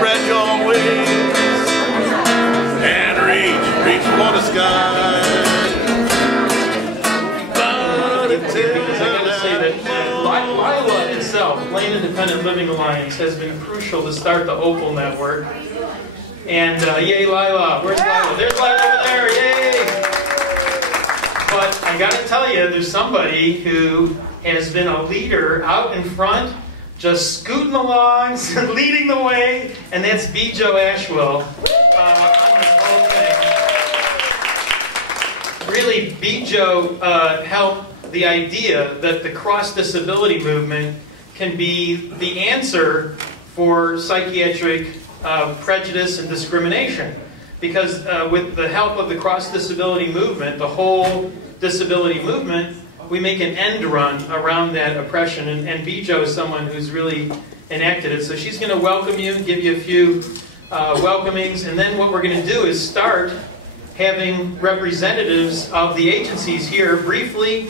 spread your wings and reach for the sky. But it Because I gotta say that Lila itself, Lane Independent Living Alliance, has been crucial to start the Opal Network. And yay, Lila! Where's Lila? There's Lila over there! Yay! But I gotta tell you, there's somebody who has been a leader out in front, just scooting along, leading the way, and that's Joe Ashwell on this whole thing. Really, Joe helped the idea that the cross-disability movement can be the answer for psychiatric prejudice and discrimination. Because with the help of the cross-disability movement, the whole disability movement, we make an end run around that oppression. And Bijo is someone who's really enacted it. So she's going to welcome you, give you a few welcomings, and then what we're going to do is start having representatives of the agencies here briefly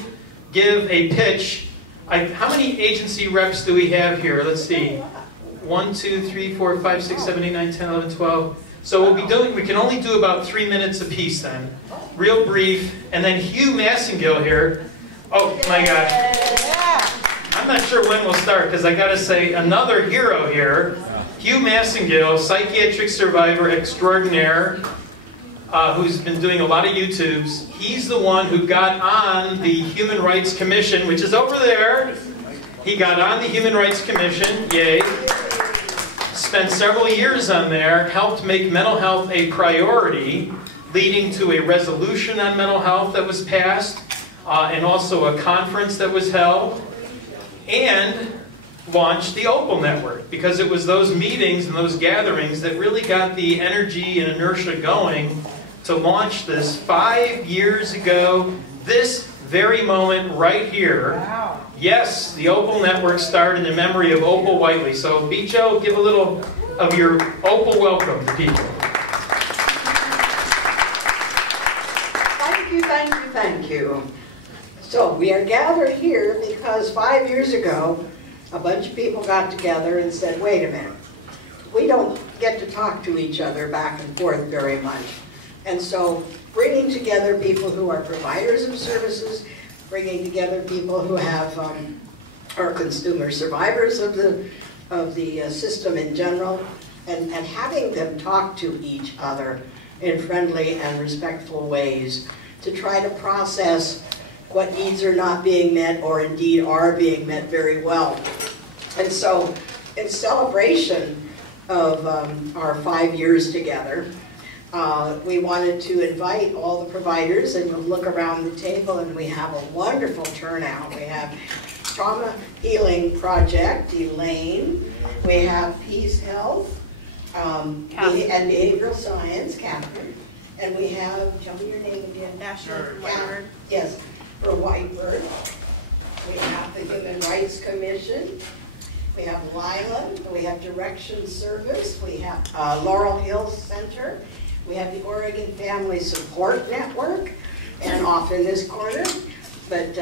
give a pitch. How many agency reps do we have here? Let's see. 1, 2, 3, 4, 5, 6, 7, 8, 9, 10, 11, 12. So we can only do about 3 minutes apiece then. Real brief. And then Hugh Massengill here. Oh my gosh. I'm not sure when we'll start because I got to say another hero here. Hugh Massengill, psychiatric survivor extraordinaire, who's been doing a lot of YouTubes. He's the one who got on the Human Rights Commission, which is over there. He got on the Human Rights Commission, yay. Spent several years on there, helped make mental health a priority, leading to a resolution on mental health that was passed, and also a conference that was held, and launched the Opal Network, because it was those meetings and those gatherings that really got the energy and inertia going to launch this 5 years ago, this very moment right here. Wow. Yes, the Opal Network started in memory of Opal Whiteley. So, Bijo, give a little of your Opal welcome to people. Thank you, thank you, thank you. So, we are gathered here because 5 years ago, a bunch of people got together and said, wait a minute, we don't get to talk to each other back and forth very much. And so, bringing together people who are providers of services, bringing together people who have are consumer survivors of the system in general, and having them talk to each other in friendly and respectful ways to try to process what needs are not being met or indeed are being met very well. And so, in celebration of our 5 years together, we wanted to invite all the providers, and we'll look around the table and we have a wonderful turnout. We have Trauma Healing Project, Elaine. We have Peace Health and Behavioral Science, Catherine. And we have, tell me your name again. National Whitebird. Yes, for Whitebird. We have the Human Rights Commission. We have Lila. We have Direction Service. We have Laurel Hill Center. We have the Oregon Family Support Network, and off in this corner, but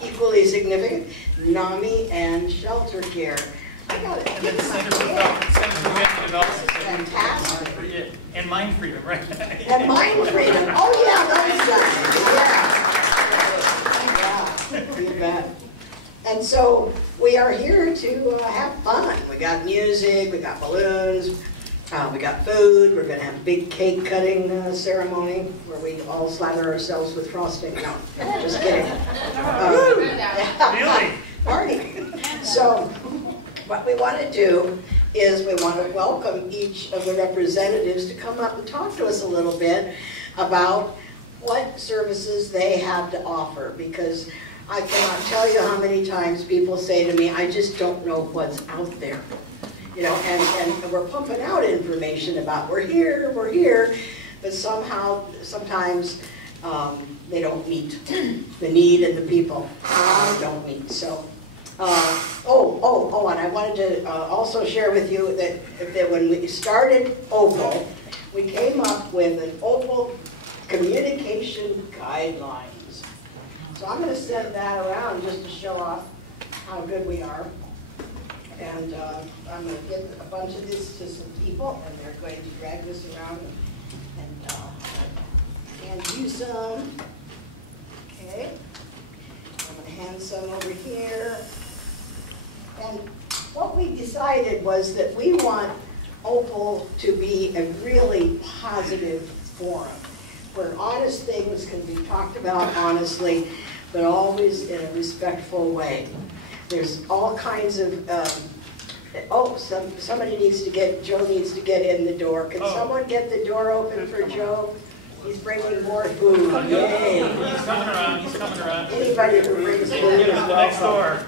equally significant, NAMI and Shelter Care. I got it. And then Center for Development. Fantastic. And Mind Freedom, right? And Mind Freedom. Oh yeah, those guys. Yeah. You bet. And so we are here to have fun. We got music, we got balloons. We got food. We're going to have a big cake cutting ceremony where we all slather ourselves with frosting. No, just kidding. Really? Party. So what we want to do is we want to welcome each of the representatives to come up and talk to us a little bit about what services they have to offer, because I cannot tell you how many times people say to me, I just don't know what's out there. You know, and we're pumping out information about we're here, but sometimes they don't meet the need, and the people don't meet. So, and I wanted to also share with you that when we started Opal, we came up with an Opal communication guidelines. So I'm going to send that around just to show off how good we are. And I'm going to get a bunch of this to some people, and they're going to drag this around and you some. Okay. I'm going to hand some over here. And what we decided was that we want Opal to be a really positive forum, where honest things can be talked about honestly, but always in a respectful way. There's all kinds of, somebody needs to get, Joe needs to get in the door. Can someone get the door open for Joe? He's bringing more food. Yay. He's coming around, he's coming around. Anybody who brings food is Next door.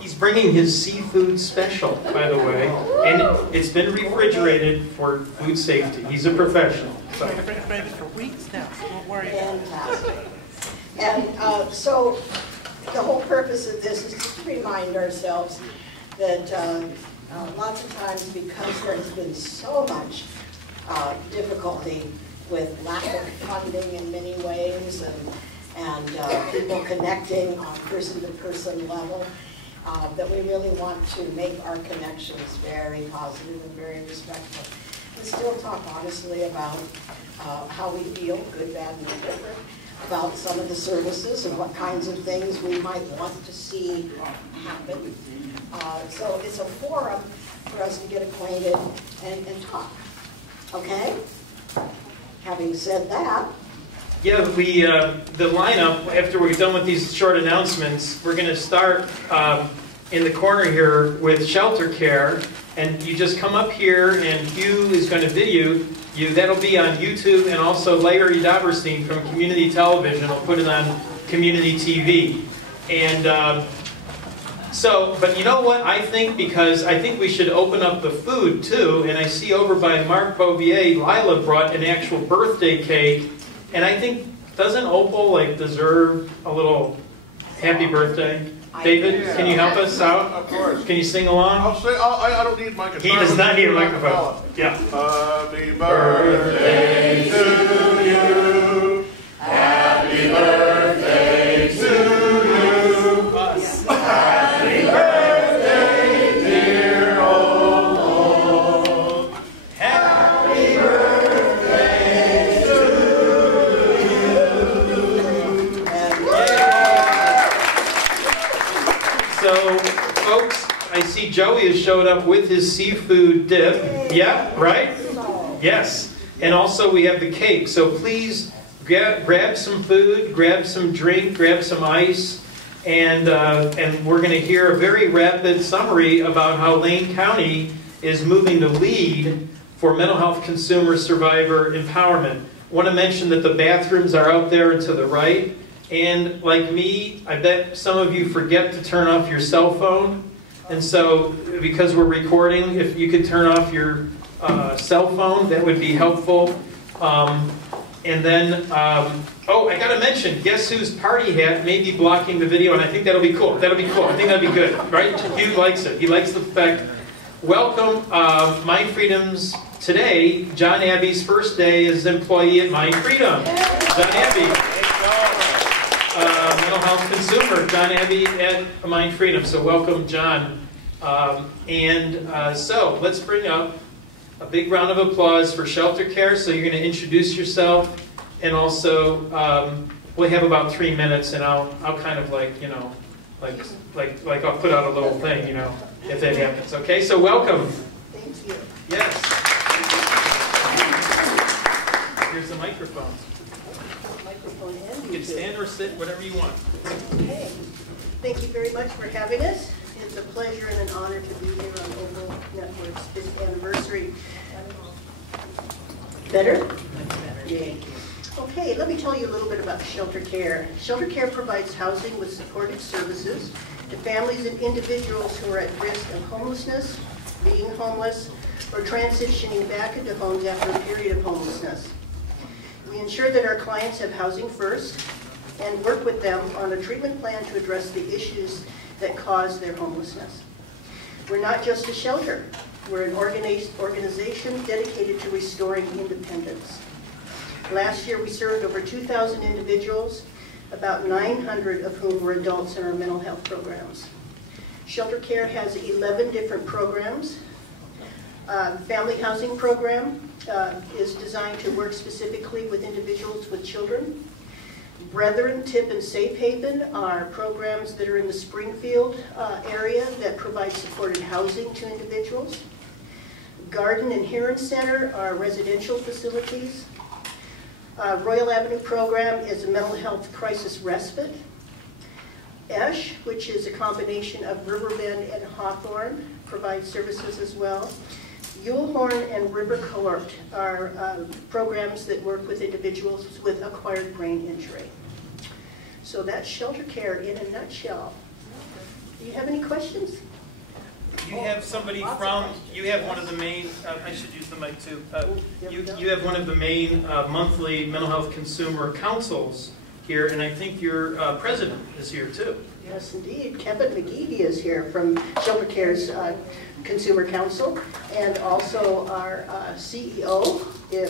He's bringing his seafood special, by the way, and it's been refrigerated for food safety. He's a professional. So. We've been refrigerated for weeks now, so don't worry about it. Fantastic. And so the whole purpose of this is just to remind ourselves that lots of times, because there's been so much difficulty with lack of funding in many ways, and people connecting on person-to-person level, that we really want to make our connections very positive and very respectful. And still talk honestly about how we feel, good, bad, and indifferent, about some of the services and what kinds of things we might want to see happen. So it's a forum for us to get acquainted and talk. Okay? Having said that, yeah, the lineup, after we're done with these short announcements, we're going to start in the corner here with shelter care. And you just come up here, and Hugh is going to video you. That'll be on YouTube, and also Larry Daberstein from Community Television will put it on Community TV. And but you know what I think? Because I think we should open up the food too. And I see over by Mark Bouvier, Lila brought an actual birthday cake. And I think, doesn't Opal deserve a little happy birthday? David, can you help us out? Of course. Can you sing along? I'll say, I don't need my guitar. He does not need a microphone. Yeah. Happy birthday to you. Happy birthday to you. Happy birthday, dear Opal. Happy birthday to you. So, folks, I see Joey has showed up with his seafood dip. Yeah, right? Yes. And also we have the cake. So please grab some food, grab some drink, grab some ice, and we're going to hear a very rapid summary about how Lane County is moving to lead for mental health consumer survivor empowerment. I want to mention that the bathrooms are out there and to the right. And like me, I bet some of you forget to turn off your cell phone. And so, because we're recording, if you could turn off your cell phone, that would be helpful. And then, oh, I got to mention, guess whose party hat may be blocking the video, and I think that'll be cool. That'll be cool. I think that'll be good, right? Hugh likes it. He likes the fact. Welcome, Mind Freedoms. Today, John Abbey's first day as employee at Mind Freedom. John Abbey. Mental health consumer, John Abbey at Mind Freedom. So welcome, John. So let's bring up a big round of applause for shelter care. So you're going to introduce yourself, and also we'll have about 3 minutes, and I'll kind of like I'll put out a little thing, if that happens. Okay, so welcome. thank you. Yes. Here's the microphone. Microphone and You can stand or sit, whatever you want. Okay. Thank you very much for having us. It's a pleasure and an honor to be here on Opal Network's 5th anniversary. Better? Yay. Okay, let me tell you a little bit about shelter care. Shelter care provides housing with supportive services to families and individuals who are at risk of homelessness, being homeless, or transitioning back into homes after a period of homelessness. We ensure that our clients have housing first and work with them on a treatment plan to address the issues that cause their homelessness. We're not just a shelter. We're an organization dedicated to restoring independence. Last year we served over 2,000 individuals, about 900 of whom were adults in our mental health programs. Shelter Care has 11 different programs. Family housing program is designed to work specifically with individuals with children. Brethren, Tip, and Safe Haven are programs that are in the Springfield area that provide supported housing to individuals. Garden and Heron Center are residential facilities. Royal Avenue program is a mental health crisis respite. ESH, which is a combination of Riverbend and Hawthorne, provides services as well. Yulehorn and River Court are programs that work with individuals with acquired brain injury. So that's Shelter Care in a nutshell. Do you have any questions? You have somebody from, you have one of the main, I should use the mic too. You have one of the main monthly mental health consumer councils here, and I think your president is here too. Yes, indeed. Kevin McGeady is here from Shelter Care's Consumer Council, and also our CEO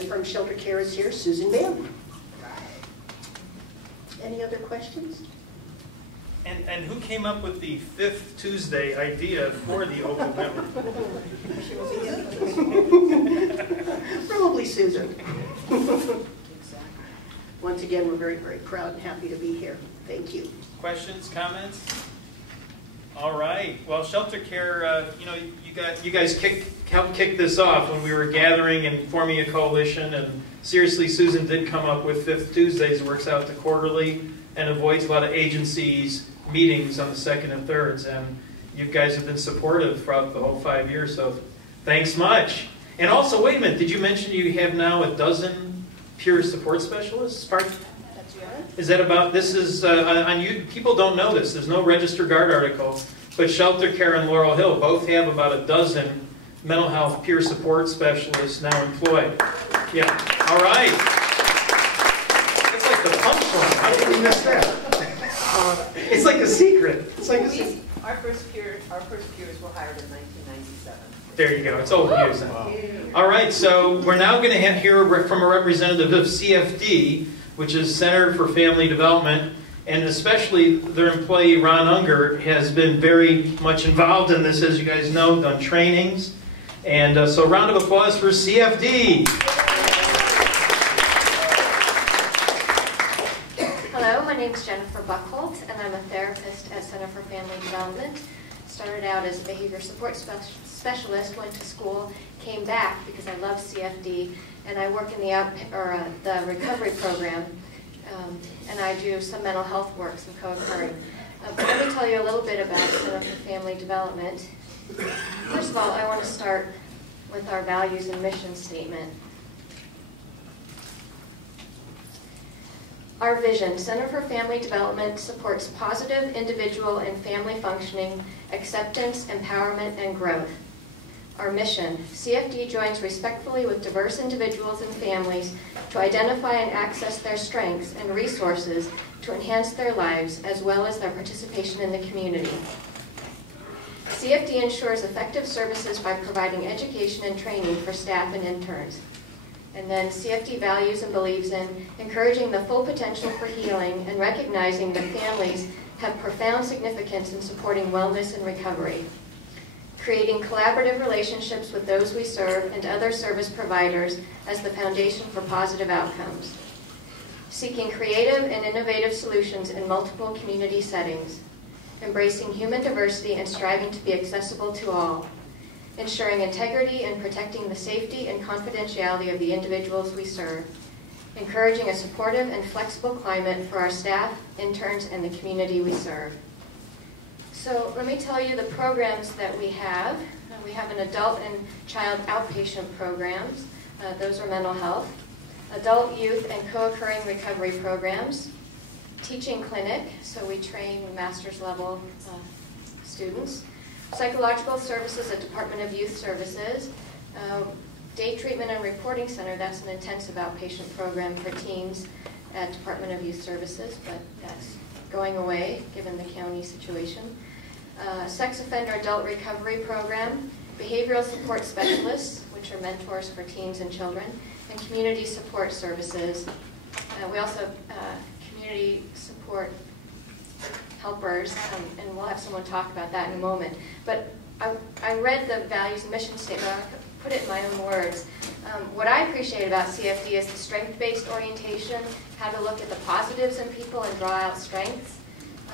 from Shelter Care is here, Susan Bailey. Any other questions? And who came up with the 5th Tuesday idea for the Opal Network? Probably Susan. Once again, we're very, very proud and happy to be here. Thank you. Questions, comments? All right. Well, Shelter Care, you know, you guys helped kick this off when we were gathering and forming a coalition. And seriously, Susan did come up with 5th Tuesdays. It works out to quarterly and avoids a lot of agencies meetings on the 2nd and 3rds. And you guys have been supportive throughout the whole 5 years. So thanks much. And also, wait a minute. Did you mention you have now a dozen peer support specialists? Is that about, this is, on you, people don't know this, there's no Register Guard article, but Shelter Care and Laurel Hill both have about a dozen mental health peer support specialists now employed. Yeah, all right. It's like the punchline, how did we miss that? It's like a secret. It's like a secret. Our first peers were hired in 1997. There you go, it's old news then. Wow. All right, so we're now going to hear from a representative of CFD, which is Center for Family Development, and especially their employee, Ron Unger, has been very much involved in this, as you guys know, done trainings. And so round of applause for CFD. Hello, my name is Jennifer Buchholz, and I'm a therapist at Center for Family Development. Started out as a behavior support specialist, went to school, came back because I love CFD, and I work in the recovery program, and I do some mental health work, some co-occurring. But let me tell you a little bit about Center for Family Development. First of all, I want to start with our values and mission statement. Our vision, Center for Family Development supports positive individual and family functioning, acceptance, empowerment, and growth. Our mission, CFD joins respectfully with diverse individuals and families to identify and access their strengths and resources to enhance their lives as well as their participation in the community. CFD ensures effective services by providing education and training for staff and interns. And then CFD values and believes in encouraging the full potential for healing and recognizing that families have profound significance in supporting wellness and recovery. Creating collaborative relationships with those we serve and other service providers as the foundation for positive outcomes. Seeking creative and innovative solutions in multiple community settings. Embracing human diversity and striving to be accessible to all. Ensuring integrity and protecting the safety and confidentiality of the individuals we serve. Encouraging a supportive and flexible climate for our staff, interns, and the community we serve. So let me tell you the programs that we have. We have an adult and child outpatient programs. Those are mental health. Adult, youth, and co-occurring recovery programs. Teaching clinic, so we train master's level students. Psychological services at Department of Youth Services. Day treatment and reporting center, that's an intensive outpatient program for teens at Department of Youth Services, but that's going away given the county situation. Sex offender adult recovery program, behavioral support specialists, which are mentors for teens and children, and community support services. We also community support helpers, and we'll have someone talk about that in a moment. But I read the values and mission statement. I could put it in my own words. What I appreciate about CFD is the strength-based orientation, how to look at the positives in people and draw out strengths.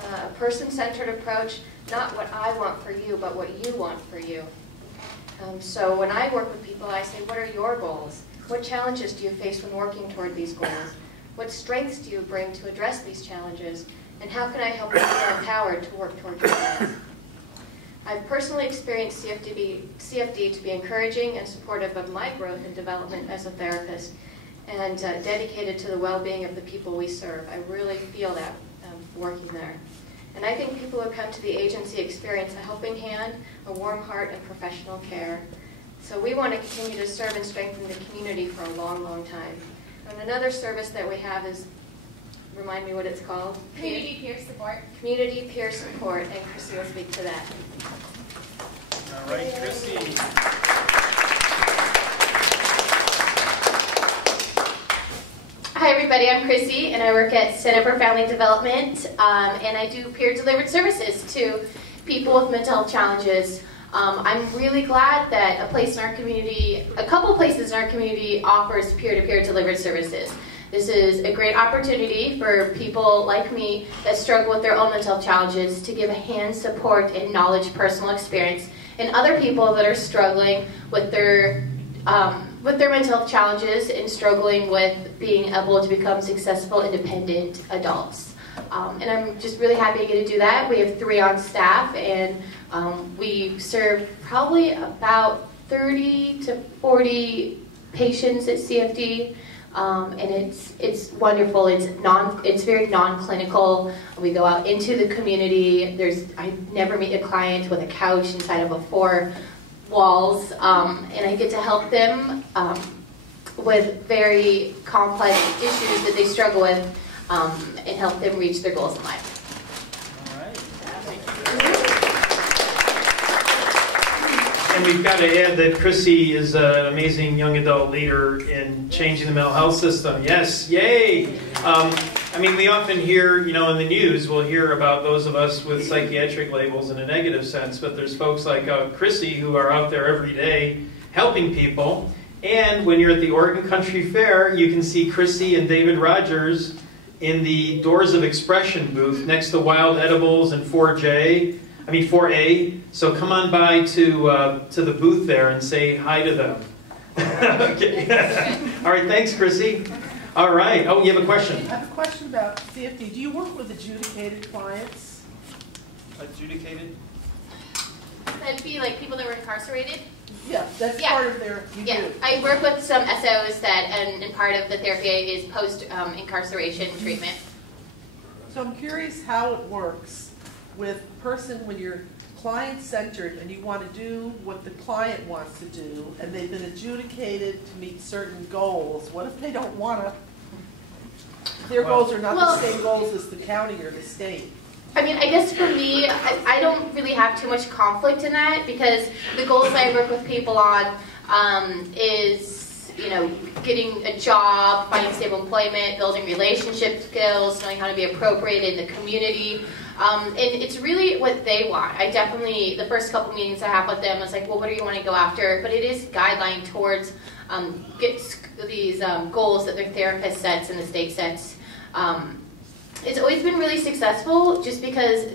A person-centered approach, not what I want for you, but what you want for you. So when I work with people, I say, what are your goals? What challenges do you face when working toward these goals? What strengths do you bring to address these challenges? And how can I help you feel empowered to work toward your goals? I've personally experienced CFD to be encouraging and supportive of my growth and development as a therapist, and dedicated to the well-being of the people we serve. I really feel that working there. And I think people who come to the agency experience a helping hand, a warm heart, and professional care. So we want to continue to serve and strengthen the community for a long, long time. And another service that we have is, remind me what it's called? Community peer support. Community peer support, and Chrissy will speak to that. All right, Chrissy. Hi everybody, I'm Chrissy and I work at Center for Family Development, and I do peer-delivered services to people with mental health challenges. I'm really glad that a couple places in our community offers peer-to-peer delivered services. This is a great opportunity for people like me that struggle with their own mental health challenges to give a hand, support, and knowledge, personal experience, and other people that are struggling with their mental health challenges and struggling with being able to become successful, independent adults. And I'm just really happy to get to do that. We have 3 on staff, and we serve probably about 30 to 40 patients at CFD. And it's wonderful. It's very non-clinical. We go out into the community. I never meet a client with a couch inside of a 4 walls, and I get to help them with very complex issues that they struggle with, and help them reach their goals in life. All right. And we've got to add that Chrissy is an amazing young adult leader in changing the mental health system. Yes, yay! I mean, we often hear, in the news, we'll hear about those of us with psychiatric labels in a negative sense, but there's folks like Chrissy who are out there every day helping people. And when you're at the Oregon Country Fair, you can see Chrissy and David Rogers in the Doors of Expression booth next to Wild Edibles and 4A. So come on by to the booth there and say hi to them. Okay. All right, thanks, Chrissy. All right. Oh, you have a question? I have a question about CFD. Do you work with adjudicated clients? Adjudicated? That'd be like people that were incarcerated. Yeah, that's part of their. You do. I work with some SOs and part of the therapy is post-incarceration treatment. So I'm curious how it works with when you're client-centered and you want to do what the client wants to do, and they've been adjudicated to meet certain goals. What if they don't want to? Their goals are not the same goals as the county or the state. I mean, I guess for me, I don't really have too much conflict in that, because the goals I work with people on is, getting a job, finding stable employment, building relationship skills, knowing how to be appropriate in the community. And it's really what they want. The first couple meetings I have with them, it's like, well, what do you want to go after? But it is guideline towards these goals that their therapist sets and the state sets. It's always been really successful just because,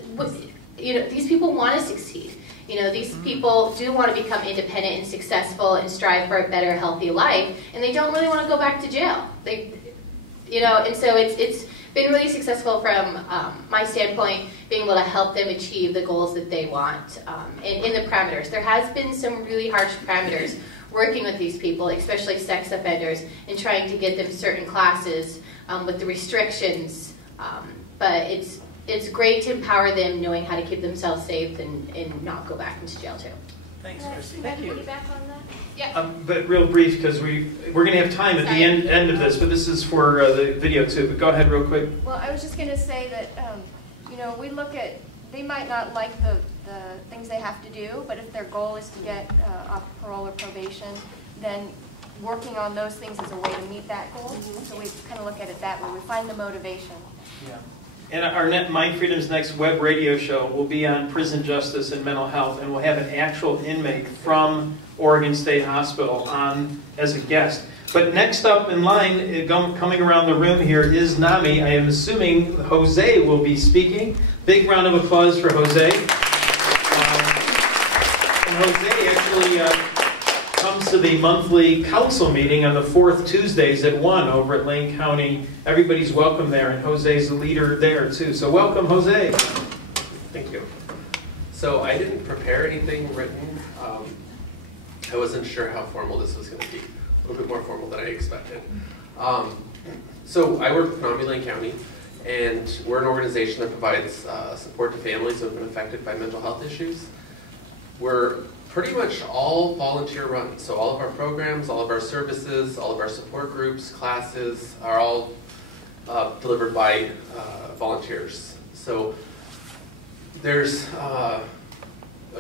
these people want to succeed. These people do want to become independent and successful and strive for a better, healthy life, and they don't really want to go back to jail. And so it's been really successful from my standpoint, being able to help them achieve the goals that they want in the parameters. There has been some really harsh parameters working with these people, especially sex offenders, and trying to get them certain classes with the restrictions. But it's great to empower them knowing how to keep themselves safe and not go back into jail too. Thanks, Chrissy. Thank you. Back on that? Yeah. But real brief, because we're going to have time at the end of this, but this is for the video too. But go ahead real quick. Well, I was just going to say that, we look at, they might not like the things they have to do, but if their goal is to get off parole or probation, then working on those things is a way to meet that goal. So we kind of look at it that way. We find the motivation. Yeah. And our Mind Freedom's next web radio show will be on prison justice and mental health, and we'll have an actual inmate from Oregon State Hospital on as a guest. But next up in line, coming around the room here, is NAMI. I am assuming Jose will be speaking. Big round of applause for Jose. And Jose actually comes to the monthly council meeting on the 4th Tuesdays at 1 over at Lane County. Everybody's welcome there, and Jose's the leader there too. So welcome, Jose. Thank you. So I didn't prepare anything written. I wasn't sure how formal this was going to be. A little bit more formal than I expected. So I work with NAMI Lane County, and we're an organization that provides support to families who have been affected by mental health issues. We're pretty much all volunteer run. So all of our programs, all of our services, all of our support groups, classes are all delivered by volunteers. So there's a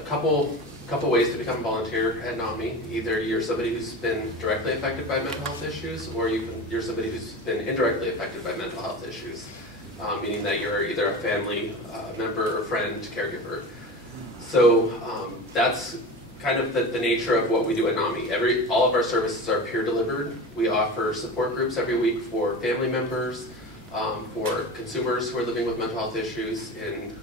couple ways to become a volunteer at NAMI. Either you're somebody who's been directly affected by mental health issues, or you're somebody who's been indirectly affected by mental health issues, meaning that you're either a family member or friend, caregiver. So that's kind of the nature of what we do at NAMI. All of our services are peer delivered. We offer support groups every week for family members, for consumers who are living with mental health issues in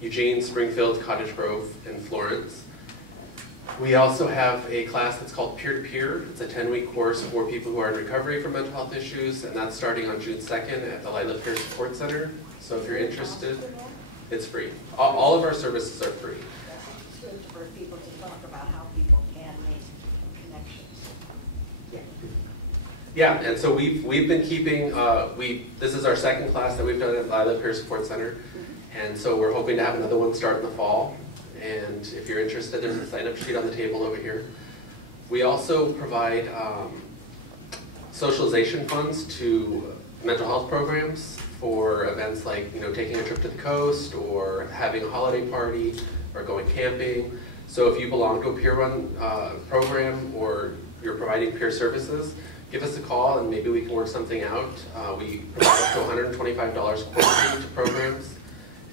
Eugene, Springfield, Cottage Grove, and Florence. We also have a class that's called Peer-to-Peer. It's a 10-week course for people who are in recovery from mental health issues, and that's starting on June 2nd at the Lila Peer Support Center. So if you're interested, it's free. All of our services are free. It's good for people to talk about how people can make connections. Yeah, and so we've been keeping, this is our second class that we've done at Lila Peer Support Center. And so we're hoping to have another one start in the fall. And if you're interested, there's a sign-up sheet on the table over here. We also provide socialization funds to mental health programs for events like, taking a trip to the coast, or having a holiday party, or going camping. So if you belong to a peer-run program, or you're providing peer services, give us a call and maybe we can work something out. We provide up to $125 quarterly to programs.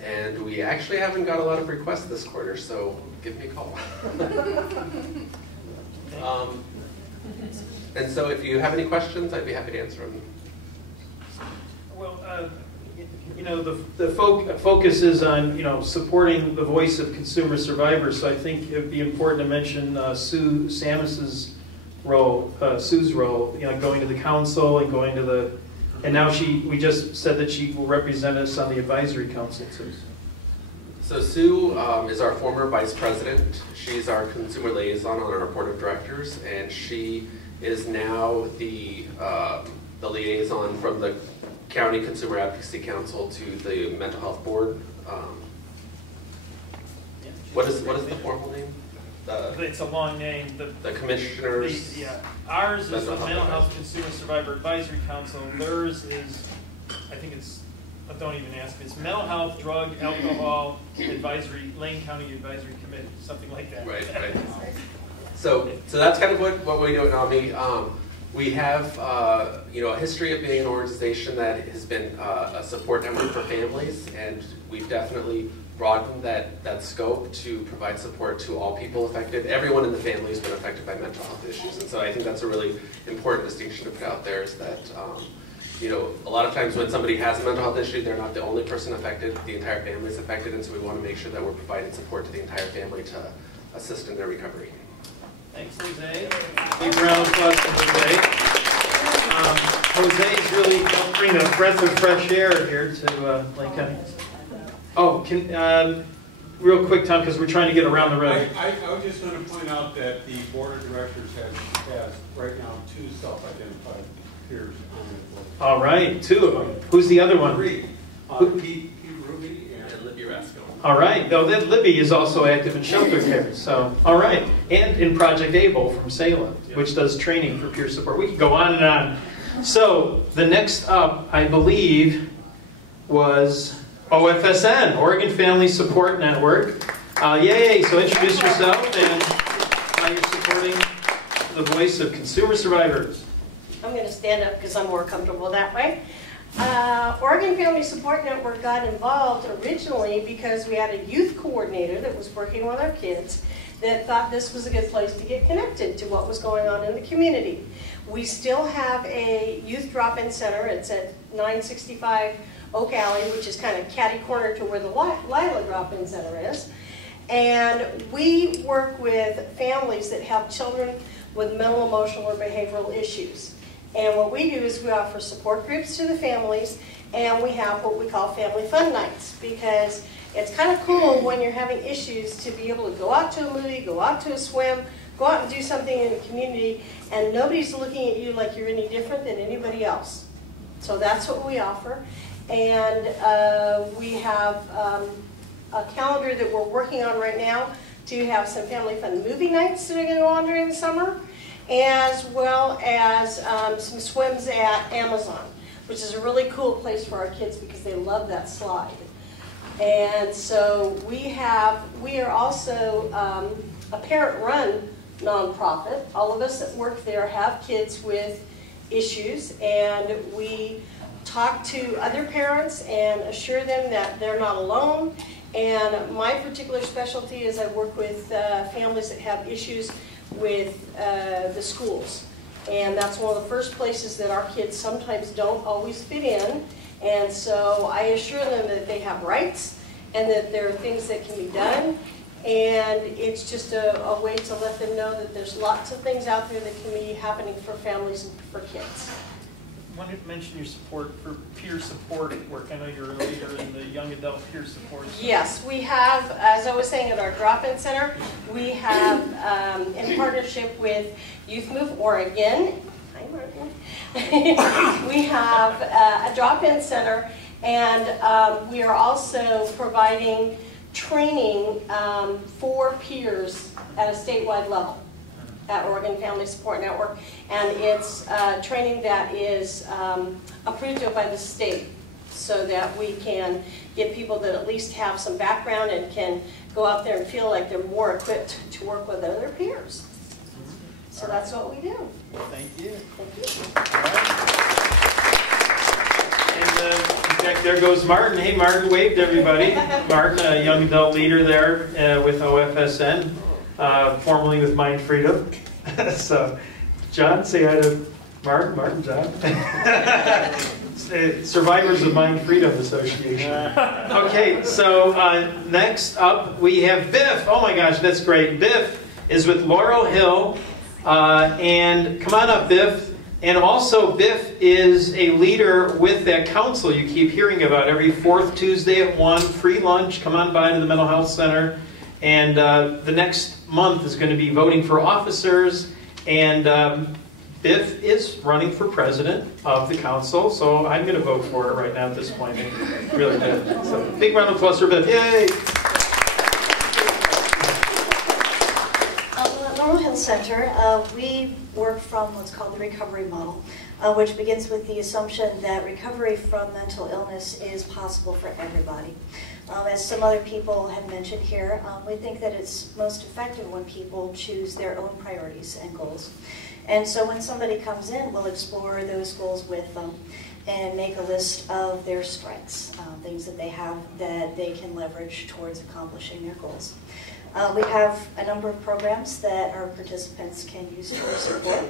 And we actually haven't got a lot of requests this quarter, so give me a call. And so if you have any questions, I'd be happy to answer them. Well, the focus is on, supporting the voice of consumer survivors. So I think it would be important to mention Sue Samus's role, Sue's role, going to the council and going to the, and now we just said that she will represent us on the advisory council too. So Sue is our former vice president. She's our consumer liaison on our board of directors, and she is now the liaison from the County Consumer Advocacy Council to the Mental Health Board. What is the formal name? It's a long name. The commissioners. Ours is the Mental Health Consumer Survivor Advisory Council. Theirs is, I think it's, don't even ask me, it's Mental Health, Drug, Alcohol Advisory, Lane County Advisory Committee, something like that. Right. So that's kind of what we do at NAMI. We have a history of being an organization that has been a support network for families, and we've definitely broaden that scope to provide support to all people affected. Everyone in the family has been affected by mental health issues, and so I think that's a really important distinction to put out there, is that a lot of times when somebody has a mental health issue, they're not the only person affected, the entire family is affected, and so we want to make sure that we're providing support to the entire family to assist in their recovery. Thanks, Jose. Big round of applause to Jose. Jose's really helped bring a breath of fresh air here to Lane County. Oh, real quick, Tom, because we're trying to get around the road. I was just going to point out that the board of directors has right now 2 self-identified peers on the board. All right, 2 of them. Who's the other one? 3. Pete Ruby and Libby Rascal. All right. Though Libby is also active in shelter care. So, all right. And in Project Able from Salem, which does training for peer support. We can go on and on. So, the next up, I believe, was OFSN, Oregon Family Support Network. Yay, so introduce yourself and how you're supporting the voice of consumer survivors. I'm going to stand up because I'm more comfortable that way. Oregon Family Support Network got involved originally because we had a youth coordinator that was working with our kids that thought this was a good place to get connected to what was going on in the community. We still have a youth drop-in center. It's at 965 Oak Alley, which is kind of catty corner to where the Lila drop-in center is. And we work with families that have children with mental, emotional, or behavioral issues. And what we do is we offer support groups to the families, and we have what we call family fun nights, because it's kind of cool when you're having issues to be able to go out to a movie, go out to a swim, go out and do something in the community, and nobody's looking at you like you're any different than anybody else. So that's what we offer. And we have a calendar that we're working on right now to have some family fun movie nights that are going to go on during the summer, as well as some swims at Amazon, which is a really cool place for our kids because they love that slide. And so we are also a parent-run nonprofit. All of us that work there have kids with issues, and we talk to other parents and assure them that they're not alone. And my particular specialty is I work with families that have issues with the schools. And that's one of the first places that our kids sometimes don't always fit in. And so I assure them that they have rights and that there are things that can be done. And it's just a way to let them know that there's lots of things out there that can be happening for families and for kids. I wanted to mention your support for peer support work. I know you're a leader in the young adult peer support. Yes, we have, as I was saying, at our drop-in center, we have, in partnership with Youth Move Oregon, we have a drop-in center, and we are also providing training for peers at a statewide level at Oregon Family Support Network, and it's training that is approved by the state, so that we can get people that at least have some background and can go out there and feel like they're more equipped to work with other peers. So that's what we do. Thank you. Thank you. And in fact, there goes Martin. Hey, Martin, wave to everybody. Martin, a young adult leader there with OFSN. Formerly with Mind Freedom. So, John, say hi to Martin, John. Survivors of Mind Freedom Association. Okay, so next up we have Biff. Oh my gosh, that's great. Biff is with Laurel Hill. And come on up, Biff. And also, Biff is a leader with that council you keep hearing about every fourth Tuesday at 1, free lunch. Come on by to the Mental Health Center. And the next month is going to be voting for officers, and Biff is running for president of the council, so I'm going to vote for it right now at this point. Really good. So big round of applause for Biff. Yay! At Laurel Hill Center, we work from what's called the recovery model, which begins with the assumption that recovery from mental illness is possible for everybody. As some other people have mentioned here, we think that it's most effective when people choose their own priorities and goals. And so when somebody comes in, we'll explore those goals with them and make a list of their strengths, things that they have that they can leverage towards accomplishing their goals. We have a number of programs that our participants can use for support.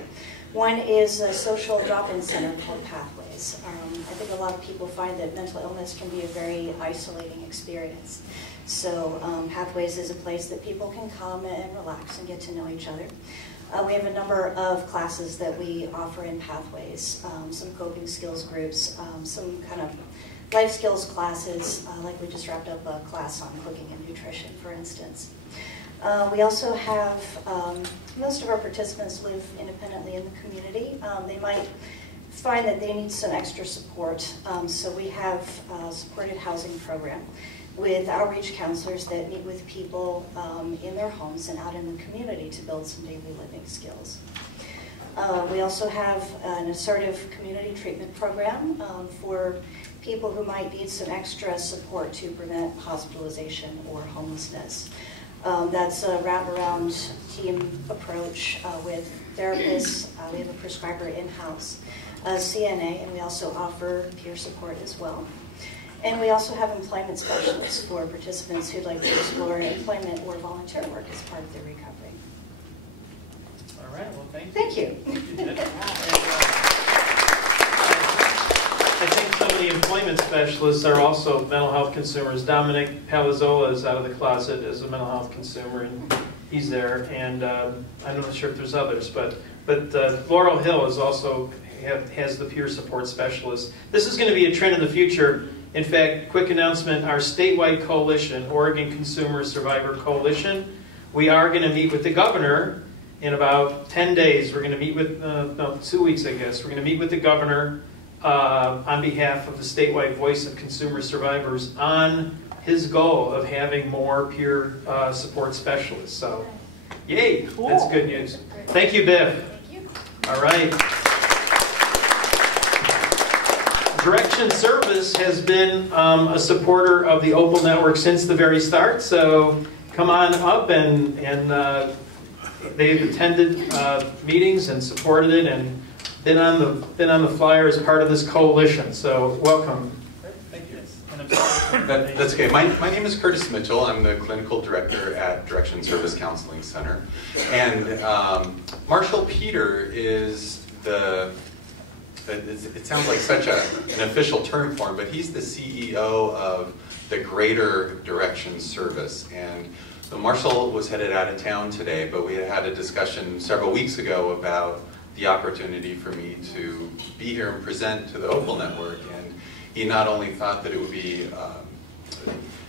One is a social drop-in center called Pathways. I think a lot of people find that mental illness can be a very isolating experience. So Pathways is a place that people can come and relax and get to know each other. We have a number of classes that we offer in Pathways, some coping skills groups, some kind of life skills classes, like we just wrapped up a class on cooking and nutrition, for instance. We also have, most of our participants live independently in the community. They might find that they need some extra support. So we have a supported housing program with outreach counselors that meet with people in their homes and out in the community to build some daily living skills. We also have an assertive community treatment program for people who might need some extra support to prevent hospitalization or homelessness. That's a wraparound team approach with therapists, We have a prescriber in-house, CNA, and we also offer peer support as well. And we also have employment specialists for participants who'd like to explore employment or volunteer work as part of their recovery. All right, well, thank you. Thank you. I think some of the employment specialists are also mental health consumers. Dominic Palazzola is out of the closet as a mental health consumer, and he's there. And I'm not sure if there's others, but Laurel Hill is also has the peer support specialist. This is going to be a trend in the future. In fact, quick announcement, our statewide coalition, Oregon Consumer Survivor Coalition, we are going to meet with the governor in about 10 days. We're going to meet with, no, 2 weeks, I guess. We're going to meet with the governor on behalf of the statewide voice of consumer survivors on his goal of having more peer support specialists. So, yay, that's good news. Thank you, Biff. Thank you. All right. Direction Service has been a supporter of the Opal Network since the very start, so come on up, and they've attended meetings and supported it and been on the flyer as part of this coalition, so welcome. Thank you. That's okay. My name is Curtis Mitchell. I'm the clinical director at Direction Service Counseling Center. And Marshall Peter is it sounds like such an official term for him, but he's the CEO of the Greater Direction Service. And so Marshall was headed out of town today, but we had a discussion several weeks ago about the opportunity for me to be here and present to the Opal Network. And he not only thought that it would be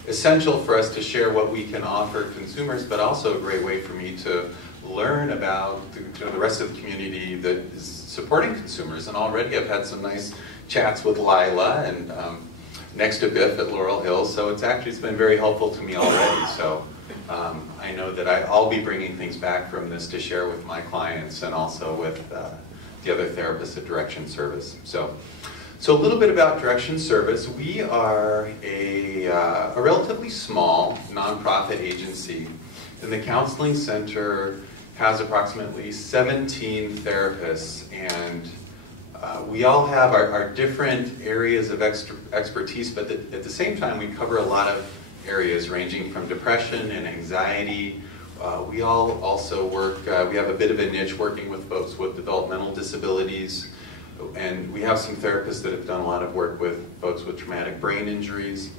essential for us to share what we can offer consumers, but also a great way for me to learn about the rest of the community that is supporting consumers. And already I've had some nice chats with Lila and next to Biff at Laurel Hill, so it's been very helpful to me already. So I know that I'll be bringing things back from this to share with my clients and also with the other therapists at Direction Service. So a little bit about Direction Service. We are a relatively small nonprofit agency, and the counseling center has approximately 17 therapists, and we all have our different areas of expertise, but at the same time we cover a lot of areas ranging from depression and anxiety. We all also work, we have a bit of a niche working with folks with developmental disabilities, and we have some therapists that have done a lot of work with folks with traumatic brain injuries.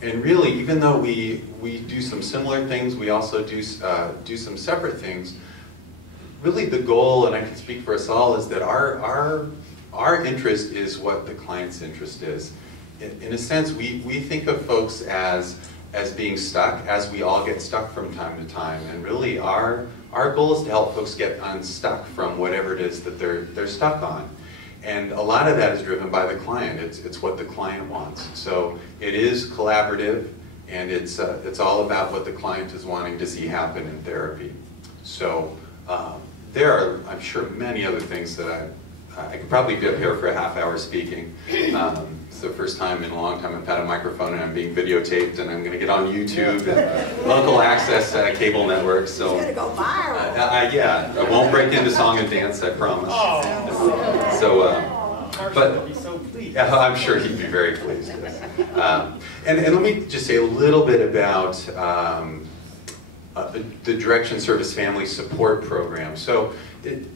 And really, even though we do some similar things, we also do some separate things. Really the goal, and I can speak for us all, is that our interest is what the client's interest is. In a sense, we think of folks as being stuck, as we all get stuck from time to time. And really our goal is to help folks get unstuck from whatever it is that they're stuck on. And a lot of that is driven by the client. It's what the client wants. So it is collaborative, and it's all about what the client is wanting to see happen in therapy. So there are, I'm sure, many other things that I could probably be up here for a half hour speaking. It's the first time in a long time I've had a microphone and I'm being videotaped, and I'm going to get on YouTube and local access cable networks. So it's going to go viral. Yeah, I won't break into song and dance, I promise. Oh. So, but yeah, I'm sure he'd be very pleased. And let me just say a little bit about the Direction Service Family Support Program. So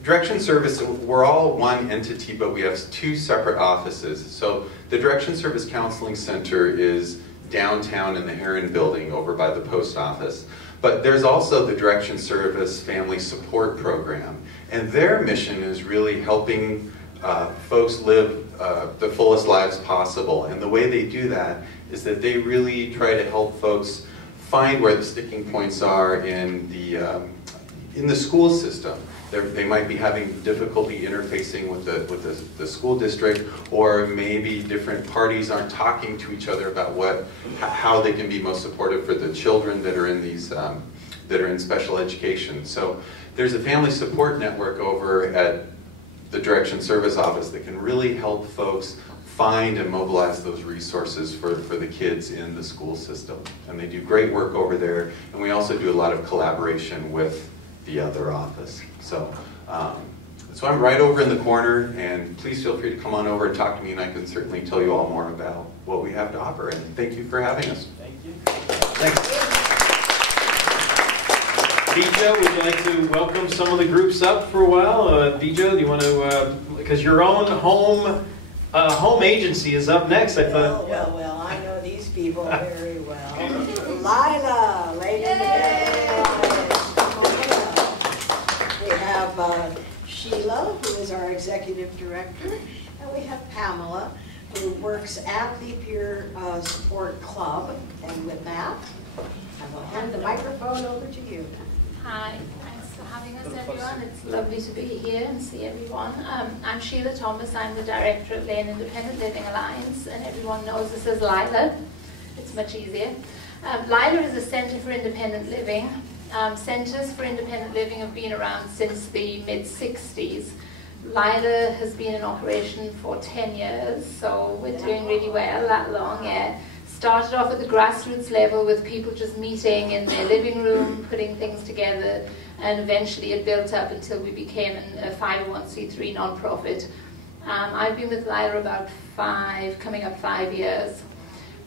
Direction Service, we're all one entity, but we have two separate offices. So the Direction Service Counseling Center is downtown in the Heron Building over by the post office. But there's also the Direction Service Family Support Program. And their mission is really helping folks live the fullest lives possible. And the way they do that is that they really try to help folks find where the sticking points are in the school system. They might be having difficulty interfacing with the school district, or maybe different parties aren't talking to each other about how they can be most supportive for the children that are in these that are in special education. So there's a family support network over at the Direction Service Office that can really help folks find and mobilize those resources for the kids in the school system. And they do great work over there, and we also do a lot of collaboration with the other office. So So I'm right over in the corner, and please feel free to come on over and talk to me, and I can certainly tell you all more about what we have to offer. And thank you for having us. Thank you. Thanks. Bijo, would you like to welcome some of the groups up for a while? Bijo, do you want to, because your own home agency is up next, I thought. Well, I know these people very well. Lila, ladies and gentlemen. We have Sheila, who is our executive director, and we have Pamela, who works at the Peer Support Club. And with that, I will hand the microphone over to you. Hi, thanks for having us, everyone. It's lovely to be here and see everyone. I'm Sheila Thomas. I'm the director of Lane Independent Living Alliance, and everyone knows this as Lila. It's much easier. Lila is a centre for independent living. Centres for independent living have been around since the mid-60s. Lila has been in operation for 10 years, so we're doing really well that long, yeah. Started off at the grassroots level with people just meeting in their living room, putting things together, and eventually it built up until we became a 501c3 non-profit. I've been with Lila about coming up 5 years.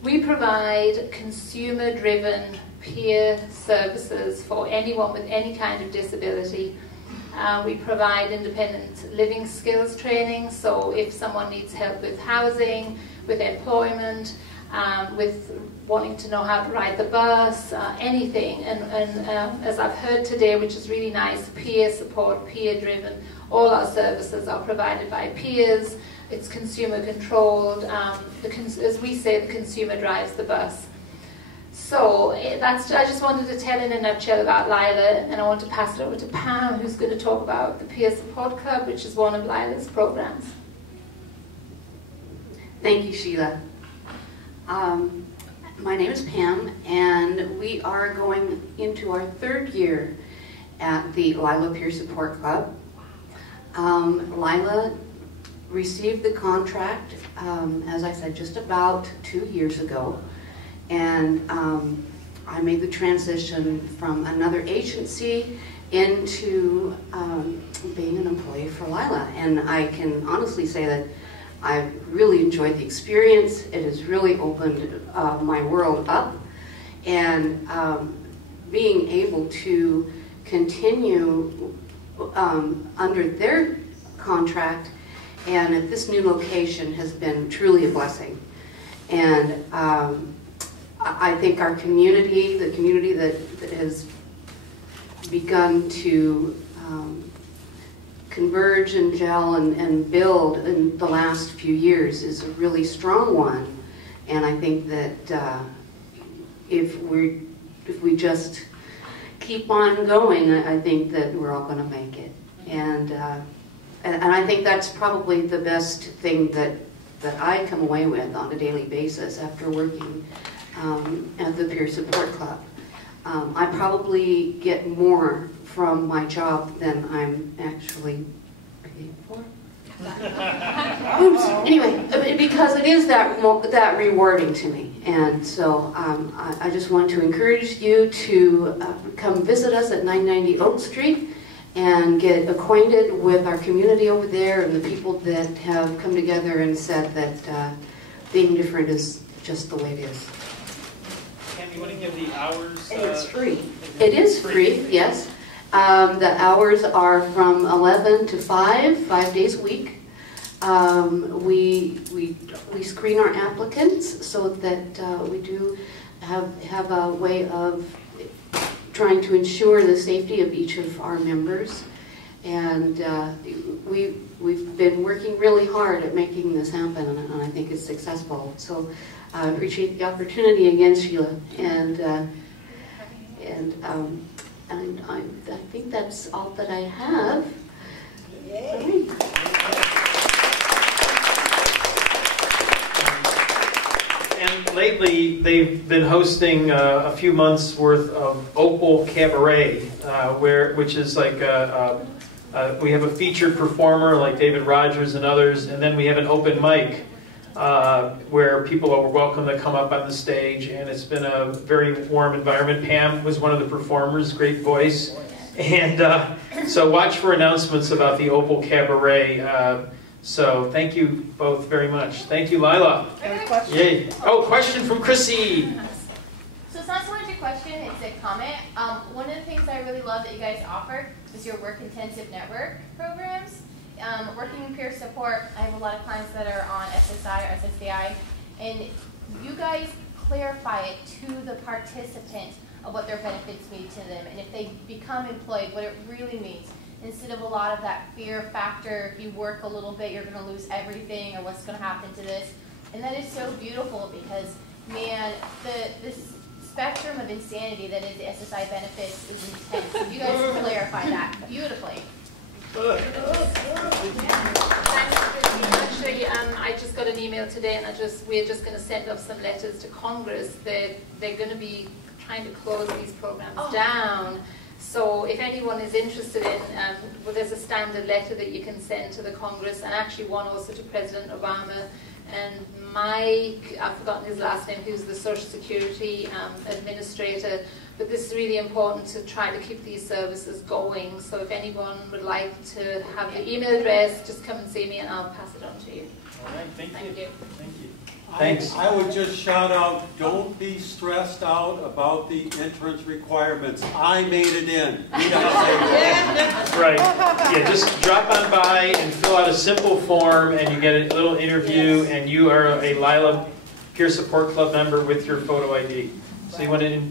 We provide consumer-driven peer services for anyone with any kind of disability. We provide independent living skills training, so if someone needs help with housing, with employment, with wanting to know how to ride the bus, anything, and as I've heard today, which is really nice, peer support, peer-driven, all our services are provided by peers. It's consumer controlled. As we say, the consumer drives the bus. So I just wanted to tell in a nutshell about Lila, and I want to pass it over to Pam, who's going to talk about the Peer Support Club, which is one of Lila's programs. Thank you, Sheila. My name is Pam, and we are going into our 3rd year at the Lila Peer Support Club. Lila received the contract, as I said, just about 2 years ago. And I made the transition from another agency into being an employee for Lila. And I can honestly say that I've really enjoyed the experience. It has really opened my world up. And being able to continue under their contract and at this new location has been truly a blessing. And I think our community, the community that has begun to converge and gel and build in the last few years is a really strong one. And I think that if we just keep on going, I think that we're all going to make it. And I think that's probably the best thing that I come away with on a daily basis after working at the Peer Support Club. I probably get more from my job than I'm actually paid for. Oops. Anyway, because it is that rewarding to me, and so I just want to encourage you to come visit us at 990 Oak Street and get acquainted with our community over there and the people that have come together and said that being different is just the way it is. You want to give the hours? And it's free. It is free, yes. The hours are from 11 to 5 days a week. We screen our applicants so that we do have a way of trying to ensure the safety of each of our members. And we've been working really hard at making this happen, and I think it's successful. So I appreciate the opportunity again, Sheila, and I think that's all that I have. Yay. And lately, they've been hosting a few months worth of Opal Cabaret, which is like we have a featured performer like David Rogers and others, and then we have an open mic where people are welcome to come up on the stage, and it's been a very warm environment. Pam was one of the performers, great voice, And so watch for announcements about the Opal Cabaret. So thank you both very much. Thank you, Lila. Yay. Oh, question from Chrissy. So it's not so much a question, it's a comment. One of the things I really love that you guys offer is your work intensive network programs. Working in peer support, I have a lot of clients that are on SSI or SSDI, and you guys clarify it to the participant of what their benefits mean to them, and if they become employed, what it really means, instead of a lot of that fear factor, if you work a little bit, you're going to lose everything, or what's going to happen to this. And that is so beautiful because, man, this spectrum of insanity that is the SSI benefits is intense. And you guys clarify that beautifully. Actually, I just got an email today, and we're just going to send off some letters to Congress that they're going to be trying to close these programs down. So if anyone is interested in, well, there's a standard letter that you can send to the Congress, and actually one also to President Obama. And Mike, I've forgotten his last name, who's the Social Security administrator, but this is really important to try to keep these services going. So if anyone would like to have the email address, just come and see me and I'll pass it on to you. All right, thank you. Thank you. Thanks. I would just shout out, don't be stressed out about the entrance requirements. I made it in. You gotta say that. Right. Yeah, just drop on by and fill out a simple form, and you get a little interview, and you are a Lila Peer Support Club member with your photo ID. So you want to...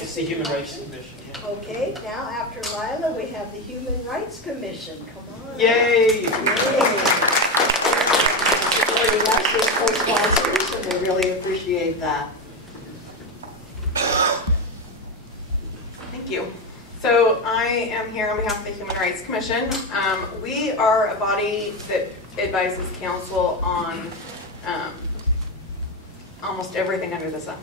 It's the Human Rights Commission. Yeah. Okay, now after Lila, we have the Human Rights Commission. Come on. Yay! Supporting us as co-sponsors, and we really appreciate that. Thank you. So I am here on behalf of the Human Rights Commission. We are a body that advises council on almost everything under the sun.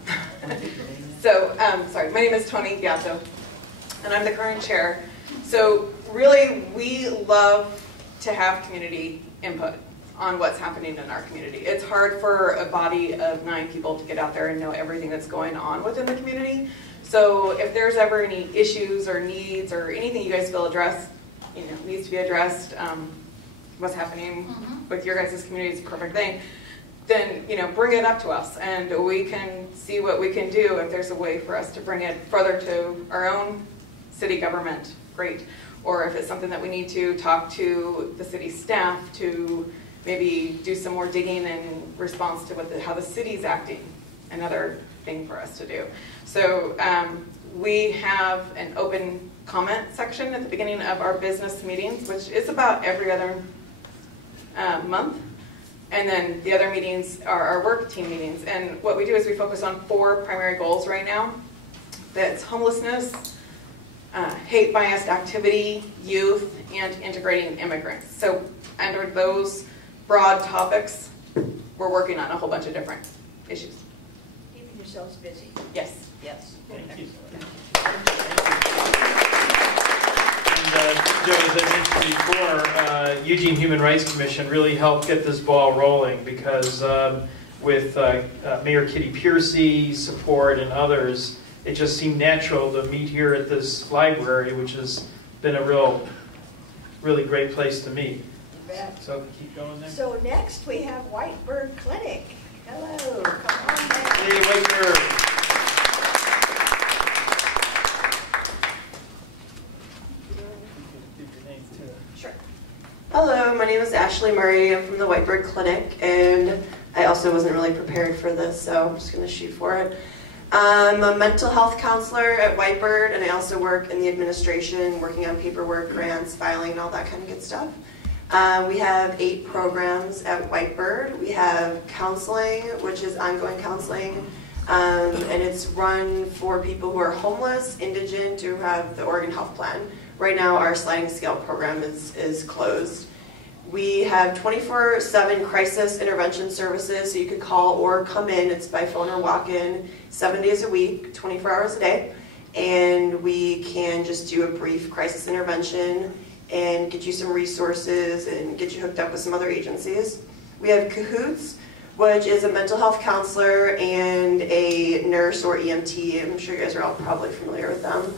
So, sorry, my name is Tony Gatto, and I'm the current chair. So really, we love to have community input on what's happening in our community. It's hard for a body of 9 people to get out there and know everything that's going on within the community. So if there's ever any issues or needs or anything you guys feel needs to be addressed, what's happening with your guys' community is a perfect thing, then bring it up to us and we can see what we can do. If there's a way for us to bring it further to our own city government, great. Or if it's something that we need to talk to the city staff to maybe do some more digging in response to how the city's acting, another thing for us to do. So we have an open comment section at the beginning of our business meetings, which is about every other month. And then the other meetings are our work team meetings. And what we do is we focus on 4 primary goals right now. That's homelessness, hate biased activity, youth, and integrating immigrants. So under those broad topics, we're working on a whole bunch of different issues. Keeping yourselves busy. Yes. Yes. Thank you. And Joe, as I mentioned before, Eugene Human Rights Commission really helped get this ball rolling because with Mayor Kitty Piercy's support and others, it just seemed natural to meet here at this library, which has been a really great place to meet. So keep going there. So next we have Whitebird Clinic. Hello, come on back. Hey, Whitebird. Sure. Hello, my name is Ashley Murray. I'm from the Whitebird Clinic, and I also wasn't really prepared for this, so I'm just going to shoot for it. I'm a mental health counselor at Whitebird, and I also work in the administration, working on paperwork, grants, filing, all that kind of good stuff. We have 8 programs at Whitebird. We have counseling, which is ongoing counseling, and it's run for people who are homeless, indigent, who have the Oregon Health Plan. Right now, our sliding scale program is closed. We have 24/7 crisis intervention services, so you can call or come in. It's by phone or walk-in, 7 days a week, 24 hours a day. And we can just do a brief crisis intervention and get you some resources and get you hooked up with some other agencies. We have Cahoots, which is a mental health counselor and a nurse or EMT. I'm sure you guys are all probably familiar with them.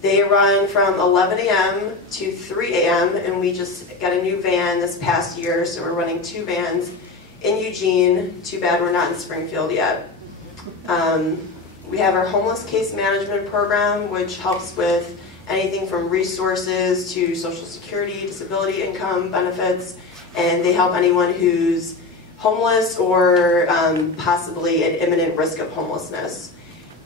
They run from 11 a.m. to 3 a.m. and we just got a new van this past year, so we're running 2 vans in Eugene. Too bad we're not in Springfield yet. We have our homeless case management program, which helps with anything from resources to Social Security, disability income benefits, and they help anyone who's homeless or possibly at imminent risk of homelessness.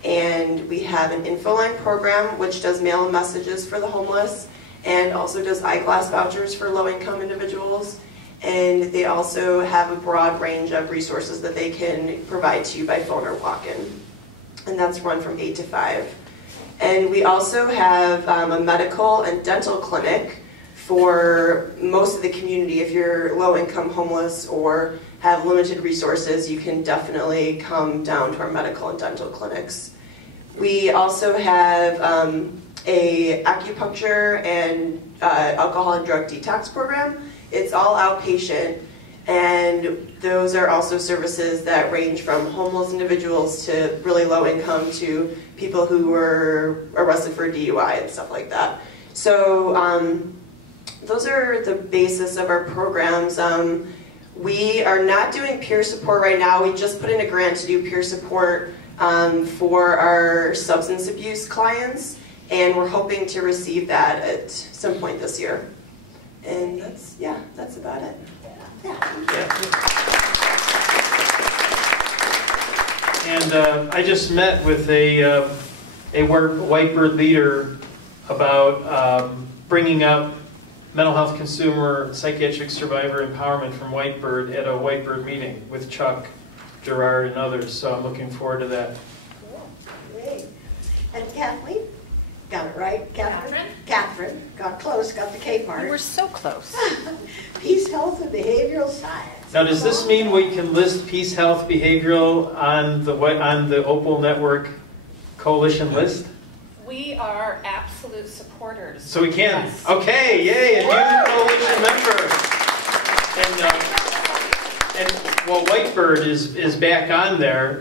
And we have an info line program which does mail messages for the homeless and also does eyeglass vouchers for low-income individuals. And they also have a broad range of resources that they can provide to you by phone or walk-in. And that's run from 8 to 5. And we also have a medical and dental clinic for most of the community. If you're low-income homeless or have limited resources, you can definitely come down to our medical and dental clinics. We also have a acupuncture and alcohol and drug detox program. It's all outpatient, and those are also services that range from homeless individuals to really low income to people who were arrested for DUI and stuff like that. So those are the basis of our programs. We are not doing peer support right now. We just put in a grant to do peer support for our substance abuse clients, and we're hoping to receive that at some point this year. And that's, yeah, that's about it. Yeah. And I just met with a Whitebird leader about bringing up mental health consumer psychiatric survivor empowerment from Whitebird at a Whitebird meeting with Chuck, Gerard, and others. So I'm looking forward to that. Cool. Great. And Kathleen? Got it right? Catherine. Got close, got the K part. We were so close. Peace, health, and behavioral science. Now, does this mean we can list Peace, Health, Behavioral on the Opal Network Coalition list? We are absolute supporters. So we can? Yes. Okay, yay, a new coalition member. And well, Whitebird is back on there.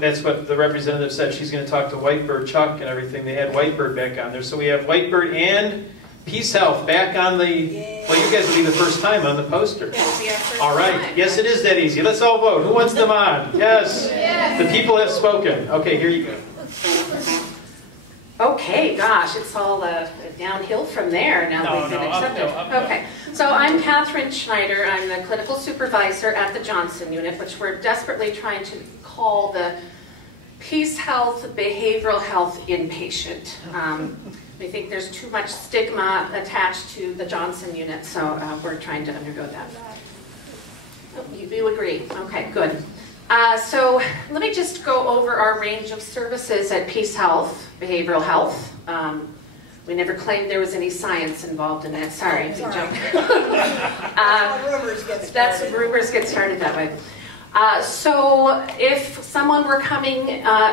That's what the representative said. She's going to talk to Whitebird, Chuck, and everything. They had Whitebird back on there. So we have Whitebird and Peace Health back on the. Well, you guys will be the first time on the poster. All right. Yes, it is that easy. Let's all vote. Who wants them on? Yes. The people have spoken. Okay, here you go. Okay, gosh, it's all downhill from there now that we've been accepted. Uphill. Okay, so I'm Catherine Schneider. I'm the clinical supervisor at the Johnson unit, which we're desperately trying to call the Peace Health Behavioral Health Inpatient. We think there's too much stigma attached to the Johnson unit, so we're trying to undergo that. Oh, you agree? Okay, good. So let me just go over our range of services at Peace Health, Behavioral Health. We never claimed there was any science involved in it. Sorry if you joke. That's rumors get started that way. So if someone were coming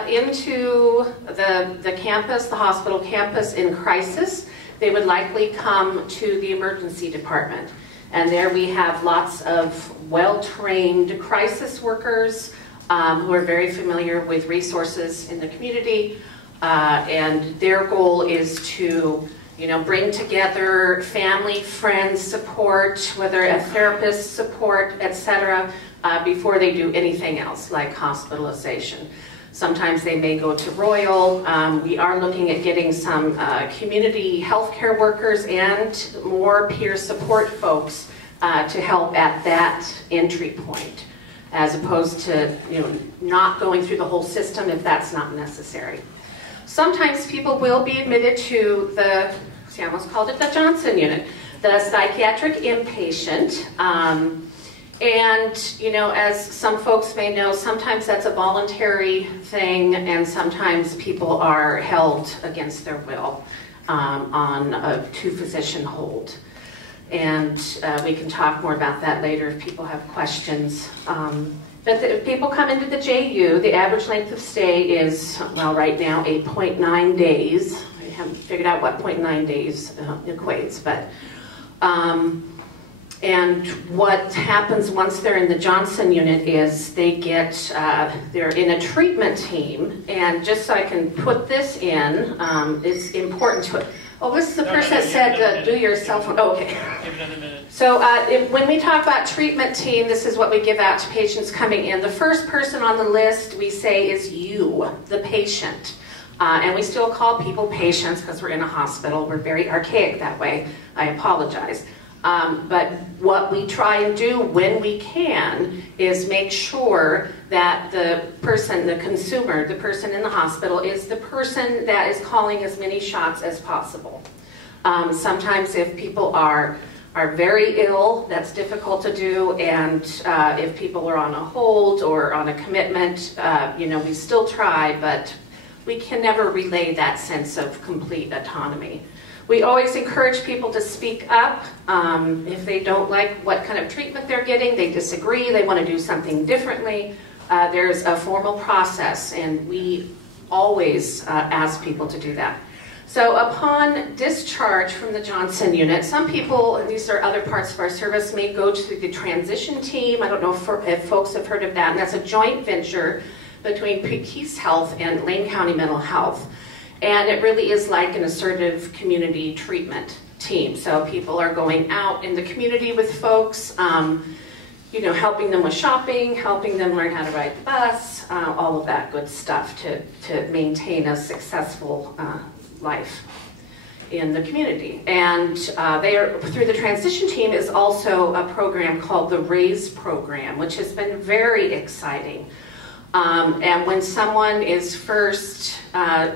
into the campus, the hospital campus in crisis, they would likely come to the emergency department. And there we have lots of well-trained crisis workers who are very familiar with resources in the community. And their goal is to, bring together family, friends support, whether a therapist support, etc., before they do anything else, like hospitalization. Sometimes they may go to Royal. We are looking at getting some community healthcare workers and more peer support folks to help at that entry point, as opposed to not going through the whole system if that's not necessary. Sometimes people will be admitted to the, I almost called it the Johnson unit, the psychiatric inpatient. And, as some folks may know, sometimes that's a voluntary thing, and sometimes people are held against their will on a two-physician hold. And we can talk more about that later if people have questions. But if people come into the JU, the average length of stay is, well, right now, 8.9 days. I haven't figured out what 0.9 days equates, but... and And what happens once they're in the Johnson unit is they get, they're in a treatment team, and just so I can put this in, it's important to, oh, this is the person that said do your cell phone, oh, okay. So when we talk about treatment team, this is what we give out to patients coming in. The first person on the list we say is you, the patient. And we still call people patients because we're in a hospital. We're very archaic that way. I apologize. But what we try and do when we can is make sure that the person, the consumer, the person in the hospital is the person that is calling as many shots as possible. Sometimes if people are very ill, that's difficult to do, and if people are on a hold or on a commitment, you know, we still try, but we can never relay that sense of complete autonomy. We always encourage people to speak up. If they don't like what kind of treatment they're getting, they disagree, they want to do something differently, there's a formal process, and we always ask people to do that. So upon discharge from the Johnson unit, some people, and these are other parts of our service, may go to the transition team. I don't know if folks have heard of that, and that's a joint venture between Peace Health and Lane County Mental Health. And it really is like an assertive community treatment team. So people are going out in the community with folks, you know, helping them with shopping, helping them learn how to ride the bus, all of that good stuff to maintain a successful life in the community. And they are, through the transition team is also a program called the RAISE program, which has been very exciting. And when someone is first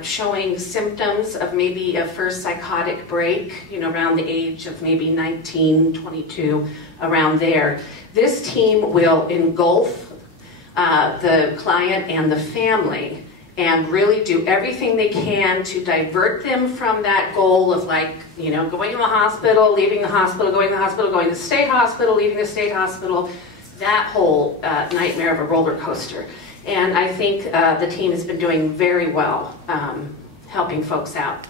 showing symptoms of maybe a first psychotic break, you know, around the age of maybe 19, 22, around there, this team will engulf the client and the family and really do everything they can to divert them from that goal of, like, you know, going to the hospital, leaving the hospital, going to the hospital, going to the state hospital, leaving the state hospital, that whole nightmare of a roller coaster. And I think the team has been doing very well helping folks out.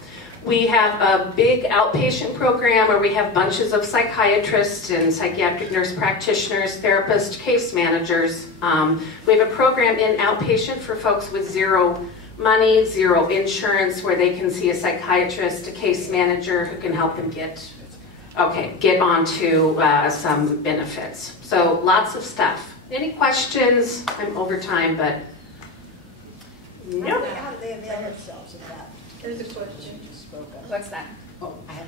We have a big outpatient program where we have bunches of psychiatrists and psychiatric nurse practitioners, therapists, case managers. We have a program in outpatient for folks with zero money, zero insurance, where they can see a psychiatrist, a case manager who can help them get onto some benefits. So lots of stuff. Any questions? I'm over time, but no. How do they avail themselves of that? There's a question. What's that? Oh, I have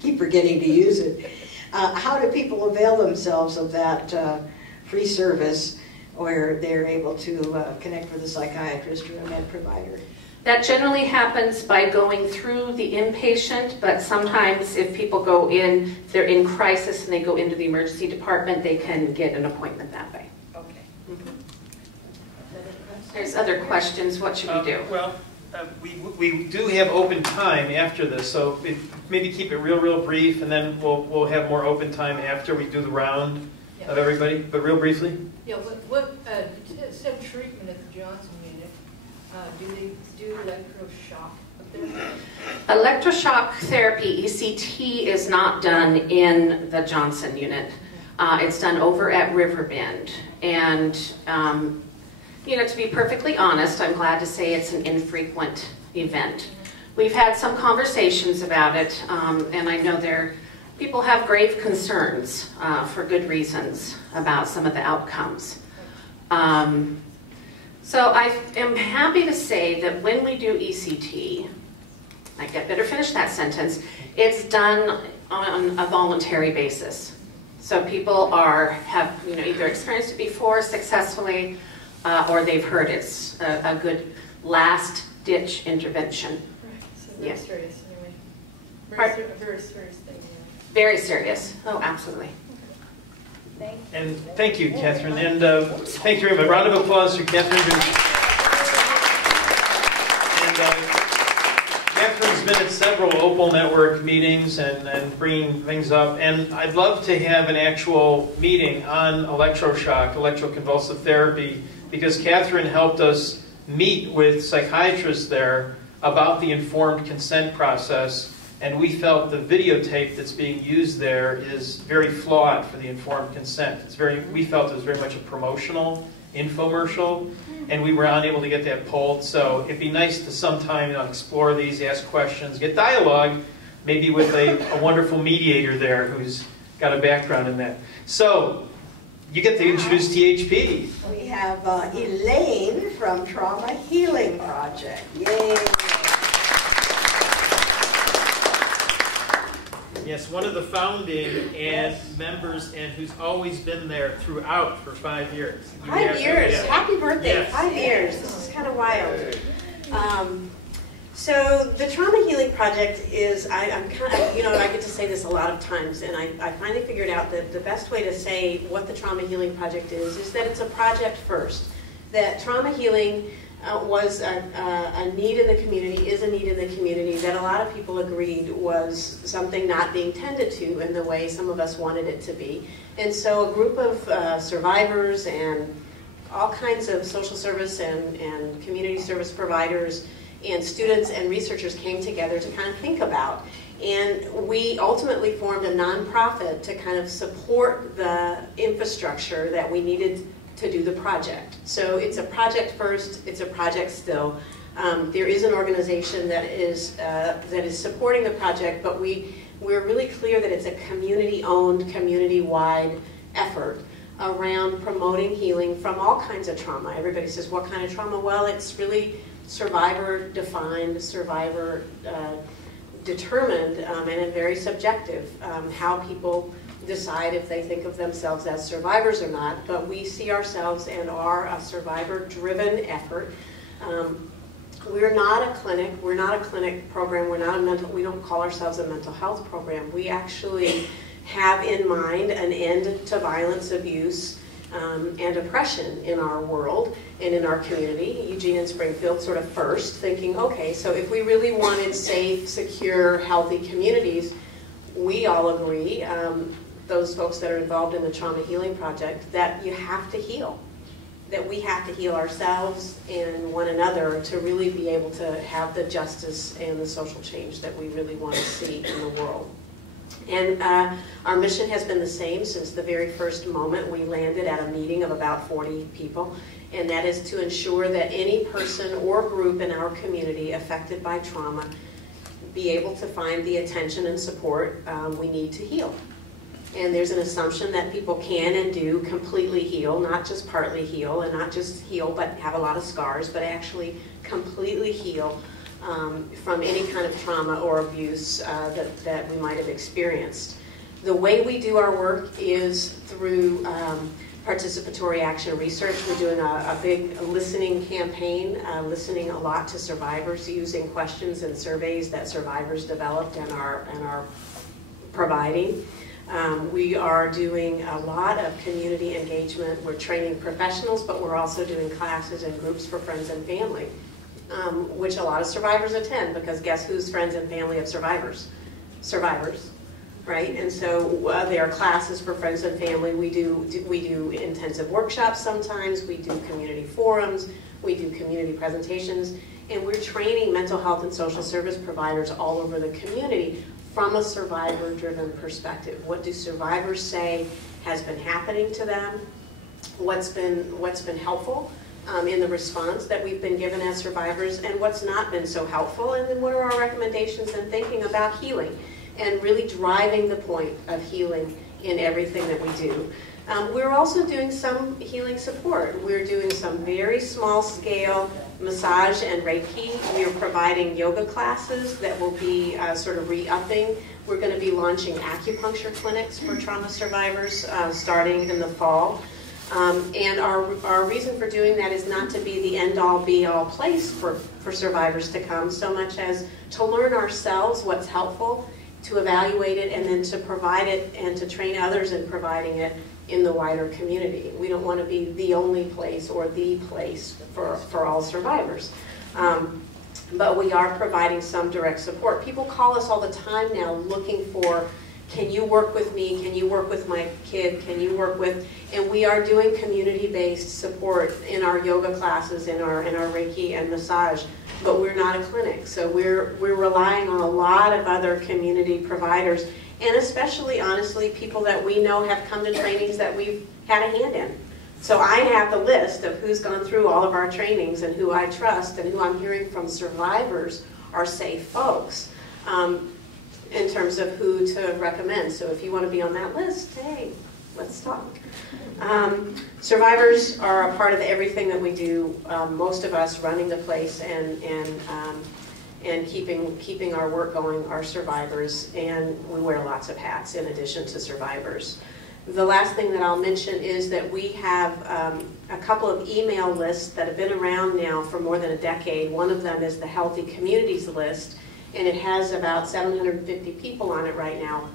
keep forgetting to use it. How do people avail themselves of that free service where they're able to connect with a psychiatrist or a med provider? That generally happens by going through the inpatient, but sometimes if people go in, if they're in crisis and they go into the emergency department, they can get an appointment that way. Okay. Mm-hmm. There's other questions. What should we do? Well, we do have open time after this, so maybe keep it real brief, and then we'll have more open time after we do the round of everybody. But real briefly. Yeah. What instead of treatment at the Johnson unit, do they do electroshock up there? Electroshock therapy, ECT, is not done in the Johnson unit. It's done over at Riverbend. And, you know, to be perfectly honest, I'm glad to say it's an infrequent event. We've had some conversations about it, and I know people have grave concerns for good reasons about some of the outcomes. So I am happy to say that when we do ECT, I better finish that sentence, it's done on a voluntary basis. So people have either experienced it before successfully, or they've heard it's a good last-ditch intervention. Right. So very serious anyway. Very serious thing. Yeah. Very serious. Oh, absolutely. And thank you, Catherine. And thank you very much. A round of applause for Catherine. And Catherine's been at several Opal Network meetings and bringing things up. And I'd love to have an actual meeting on electroshock, electroconvulsive therapy, because Catherine helped us meet with psychiatrists there about the informed consent process And we felt the videotape that's being used there is very flawed for the informed consent. We felt it was very much a promotional infomercial, and we were unable to get that pulled. So it'd be nice to sometime explore these, ask questions, get dialogue, maybe with a wonderful mediator there who's got a background in that. So you get to introduce THP. We have Elaine from Trauma Healing Project. Yay! Yes, one of the founding and members, and who's always been there throughout for 5 years. 5 years. Yeah. Happy birthday. Yes. 5 years. This is kind of wild. So the Trauma Healing Project is, I'm kind of, you know, I get to say this a lot of times, and I finally figured out that the best way to say what the Trauma Healing Project is that it's a project first. That trauma healing was a need in the community, is a need in the community that a lot of people agreed was something not being tended to in the way some of us wanted it to be. And so a group of survivors and all kinds of social service and community service providers and students and researchers came together to kind of think about. And we ultimately formed a nonprofit to kind of support the infrastructure that we needed to do the project. So it's a project first, it's a project still. There is an organization that is supporting the project, but we're really clear that it's a community-owned, community-wide effort around promoting healing from all kinds of trauma. Everybody says, what kind of trauma? Well, it's really survivor-defined, survivor-determined, and very subjective, how people decide if they think of themselves as survivors or not. But we see ourselves and are a survivor-driven effort. We're not a clinic. We're not a clinic program. We don't call ourselves a mental health program. We actually have in mind an end to violence, abuse, and oppression in our world and in our community. Eugene and Springfield sort of first, thinking, okay, so if we really wanted safe, secure, healthy communities, we all agree, those folks that are involved in the Trauma Healing Project, that you have to heal. That we have to heal ourselves and one another to really be able to have the justice and the social change that we really want to see in the world. And our mission has been the same since the very first moment we landed at a meeting of about 40 people, and that is to ensure that any person or group in our community affected by trauma be able to find the attention and support we need to heal. And there's an assumption that people can and do completely heal, not just partly heal, and not just heal but have a lot of scars, but actually completely heal from any kind of trauma or abuse that we might have experienced. The way we do our work is through participatory action research. We're doing a big listening campaign, listening a lot to survivors using questions and surveys that survivors developed and are providing. We are doing a lot of community engagement. We're training professionals, but we're also doing classes and groups for friends and family, which a lot of survivors attend, because guess who's friends and family of survivors? Survivors, right? And so there are classes for friends and family. We do intensive workshops sometimes. We do community forums. We do community presentations. And we're training mental health and social service providers all over the community from a survivor-driven perspective. What do survivors say has been happening to them? What's been helpful in the response that we've been given as survivors, and what's not been so helpful? And then what are our recommendations in thinking about healing and really driving the point of healing in everything that we do? We're also doing some healing support. We're doing some very small-scale massage and Reiki. We're providing yoga classes that will be sort of re-upping. We're going to be launching acupuncture clinics for trauma survivors starting in the fall. And our reason for doing that is not to be the end-all, be-all place for survivors to come, so much as to learn ourselves what's helpful, to evaluate it, and then to provide it and to train others in providing it in the wider community. We don't want to be the only place or the place for all survivors. But we are providing some direct support. People call us all the time now looking for, can you work with me? Can you work with my kid? Can you work with, and we are doing community-based support in our yoga classes, in our Reiki and massage but we're not a clinic. So we're relying on a lot of other community providers, and especially, honestly, people that we know have come to trainings that we've had a hand in. So I have the list of who's gone through all of our trainings and who I trust and who I'm hearing from survivors are safe folks in terms of who to recommend. So if you want to be on that list, hey, let's talk. Survivors are a part of everything that we do. Most of us running the place and keeping our work going are survivors, and we wear lots of hats in addition to survivors. The last thing that I'll mention is that we have a couple of email lists that have been around now for more than a decade. One of them is the Healthy Communities list, and it has about 750 people on it right now.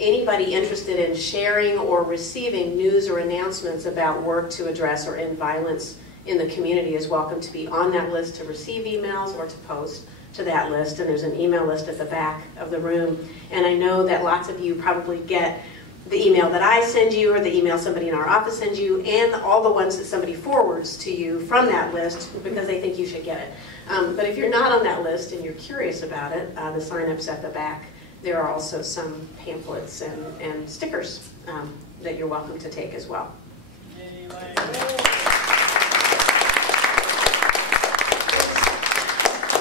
Anybody interested in sharing or receiving news or announcements about work to address or end violence in the community is welcome to be on that list, to receive emails or to post to that list. And there's an email list at the back of the room. And I know that lots of you probably get the email that I send you or the email somebody in our office sends you and all the ones that somebody forwards to you from that list because they think you should get it. But if you're not on that list and you're curious about it, the sign-up's at the back. There are also some pamphlets and stickers that you're welcome to take as well.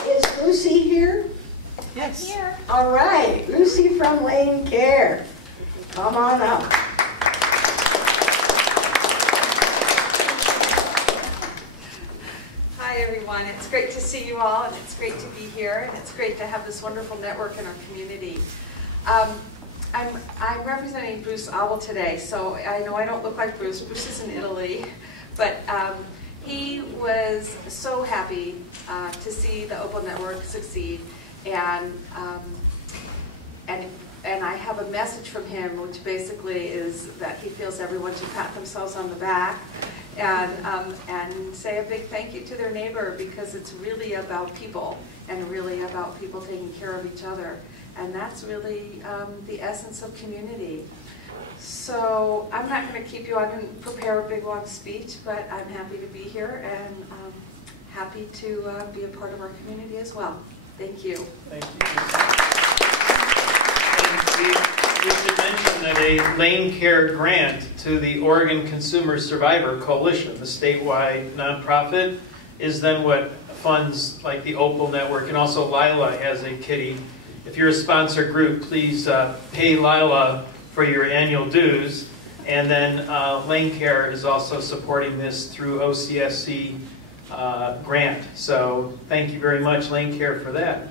Is Lucy here? Yes. I'm here. All right, Lucy from Lane Care. Come on up. Hi everyone, it's great to see you all, and it's great to be here, and it's great to have this wonderful network in our community. I'm representing Bruce Opal today, so I know I don't look like Bruce. Bruce is in Italy, but he was so happy to see the Opal Network succeed, and I have a message from him, which basically is that he feels everyone should pat themselves on the back and say a big thank you to their neighbor, because it's really about people and really about people taking care of each other. And that's really the essence of community. So I'm not going to keep you, I didn't prepare a big long speech, but I'm happy to be here and happy to be a part of our community as well. Thank you. Thank you. We should mention that a Lane Care grant to the Oregon Consumer Survivor Coalition, the statewide nonprofit, is then what funds like the Opal Network, and also Lila has a kitty. If you're a sponsor group, please pay Lila for your annual dues. And then Lane Care is also supporting this through OCSC grant. So thank you very much, Lane Care, for that.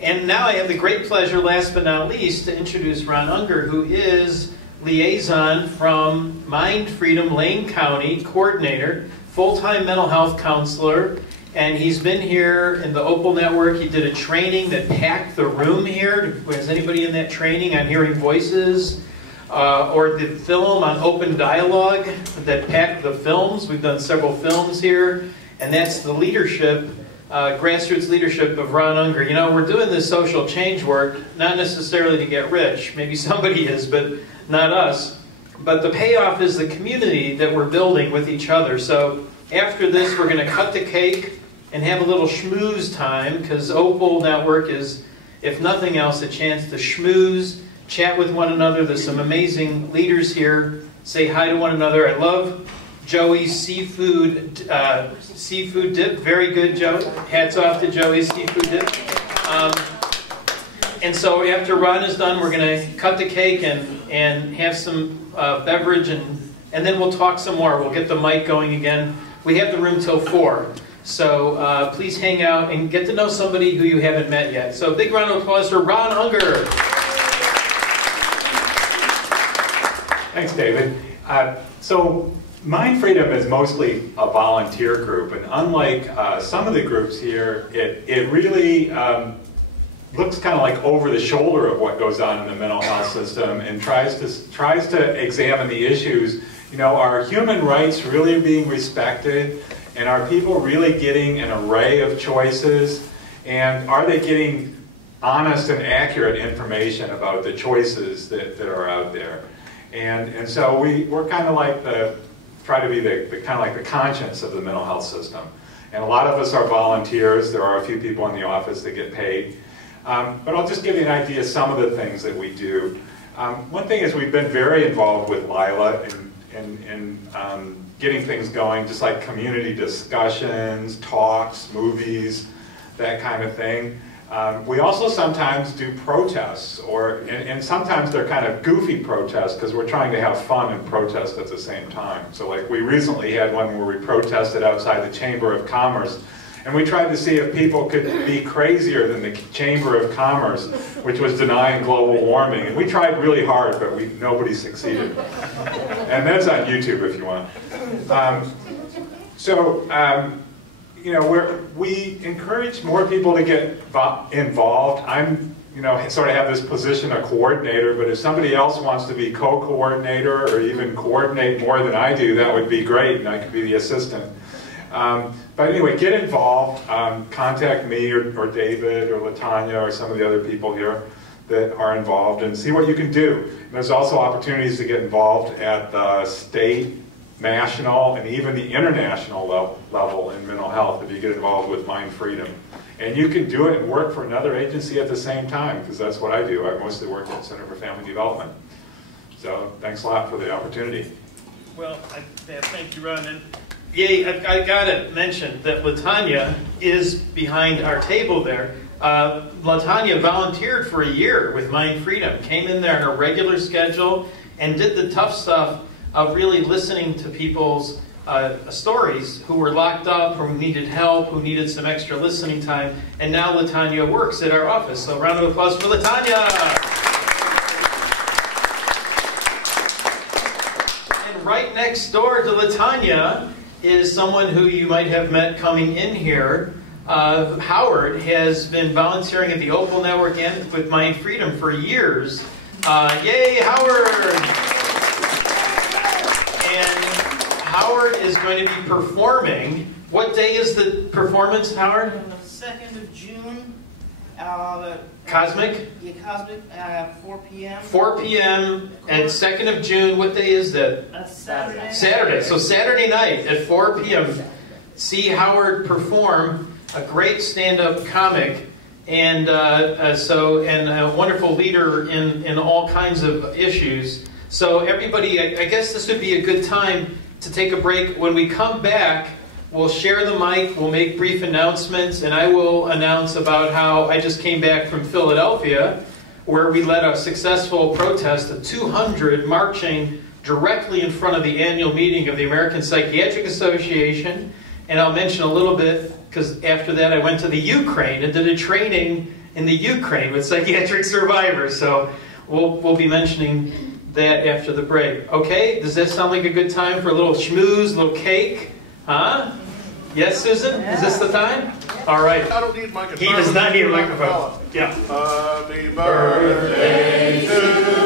And now I have the great pleasure, last but not least, to introduce Ron Unger, who is liaison from Mind Freedom Lane County, coordinator, full-time mental health counselor, and he's been here in the Opal Network. He did a training that packed the room here. Was anybody in that training on hearing voices? Or the film on open dialogue that packed the films. We've done several films here, and that's the leadership, grassroots leadership of Ron Unger. You know, we're doing this social change work, not necessarily to get rich. Maybe somebody is, but not us. But the payoff is the community that we're building with each other. So after this, we're going to cut the cake and have a little schmooze time, because Opal Network is, if nothing else, a chance to schmooze, chat with one another. There's some amazing leaders here. Say hi to one another. I love Joey's seafood dip. Very good, Joe. Hats off to Joey's seafood dip. And so after Ron is done, we're going to cut the cake and have some beverage, and then we'll talk some more. We'll get the mic going again. We have the room till 4. So please hang out and get to know somebody who you haven't met yet. So big round of applause for Ron Unger. Thanks, David. So Mind Freedom is mostly a volunteer group, and unlike some of the groups here, it really looks kind of like over the shoulder of what goes on in the mental health system and tries to examine the issues. You know, are human rights really being respected? And are people really getting an array of choices? And are they getting honest and accurate information about the choices that are out there? And so we're kind of like try to be the kind of like the conscience of the mental health system. And a lot of us are volunteers. There are a few people in the office that get paid. But I'll just give you an idea of some of the things that we do. One thing is we've been very involved with Lila in getting things going, just like community discussions, talks, movies, that kind of thing. We also sometimes do protests, and sometimes they're kind of goofy protests because we're trying to have fun and protest at the same time. So like we recently had one where we protested outside the Chamber of Commerce, and we tried to see if people could be crazier than the Chamber of Commerce, which was denying global warming. And we tried really hard, but nobody succeeded. And that's on YouTube if you want. You know, we encourage more people to get involved. I'm, you know, sort of have this position of coordinator, but if somebody else wants to be co-coordinator or even coordinate more than I do, that would be great, and I could be the assistant. But anyway, get involved. Contact me or David or LaTanya or some of the other people here that are involved and see what you can do. And there's also opportunities to get involved at the state, national, and even the international level in mental health if you get involved with Mind Freedom. And you can do it and work for another agency at the same time, because that's what I do. I mostly work at Center for Family Development. So thanks a lot for the opportunity. Well, thank you, Ron. And yay, I gotta mention that LaTanya is behind our table there. LaTanya volunteered for a year with Mind Freedom, came in there on a regular schedule, and did the tough stuff of really listening to people's stories who were locked up, who needed help, who needed some extra listening time, and now LaTanya works at our office. So round of applause for LaTanya! And right next door to LaTanya is someone who you might have met coming in here. Howard has been volunteering at the Opal Network and with Mind Freedom for years. Yay, Howard! And Howard is going to be performing. What day is the performance, Howard? On the 2nd of June. Cosmic? Yeah, Cosmic, 4 p.m. 4 p.m. and 2nd of June. What day is that? Saturday. Saturday. So Saturday night at 4 p.m. See Howard perform, a great stand-up comic, and a wonderful leader in all kinds of issues. So everybody, I guess this would be a good time to take a break. When we come back, we'll share the mic, we'll make brief announcements, and I will announce about how I just came back from Philadelphia, where we led a successful protest of 200 marching directly in front of the annual meeting of the American Psychiatric Association. And I'll mention a little bit, because after that I went to the Ukraine and did a training in the Ukraine with psychiatric survivors. So we'll be mentioning that after the break. Okay, does that sound like a good time for a little schmooze, a little cake? Huh? Yes, Susan? Yeah. Is this the time? All right. I don't need a microphone. He does not need a microphone. Yeah. Happy birthday to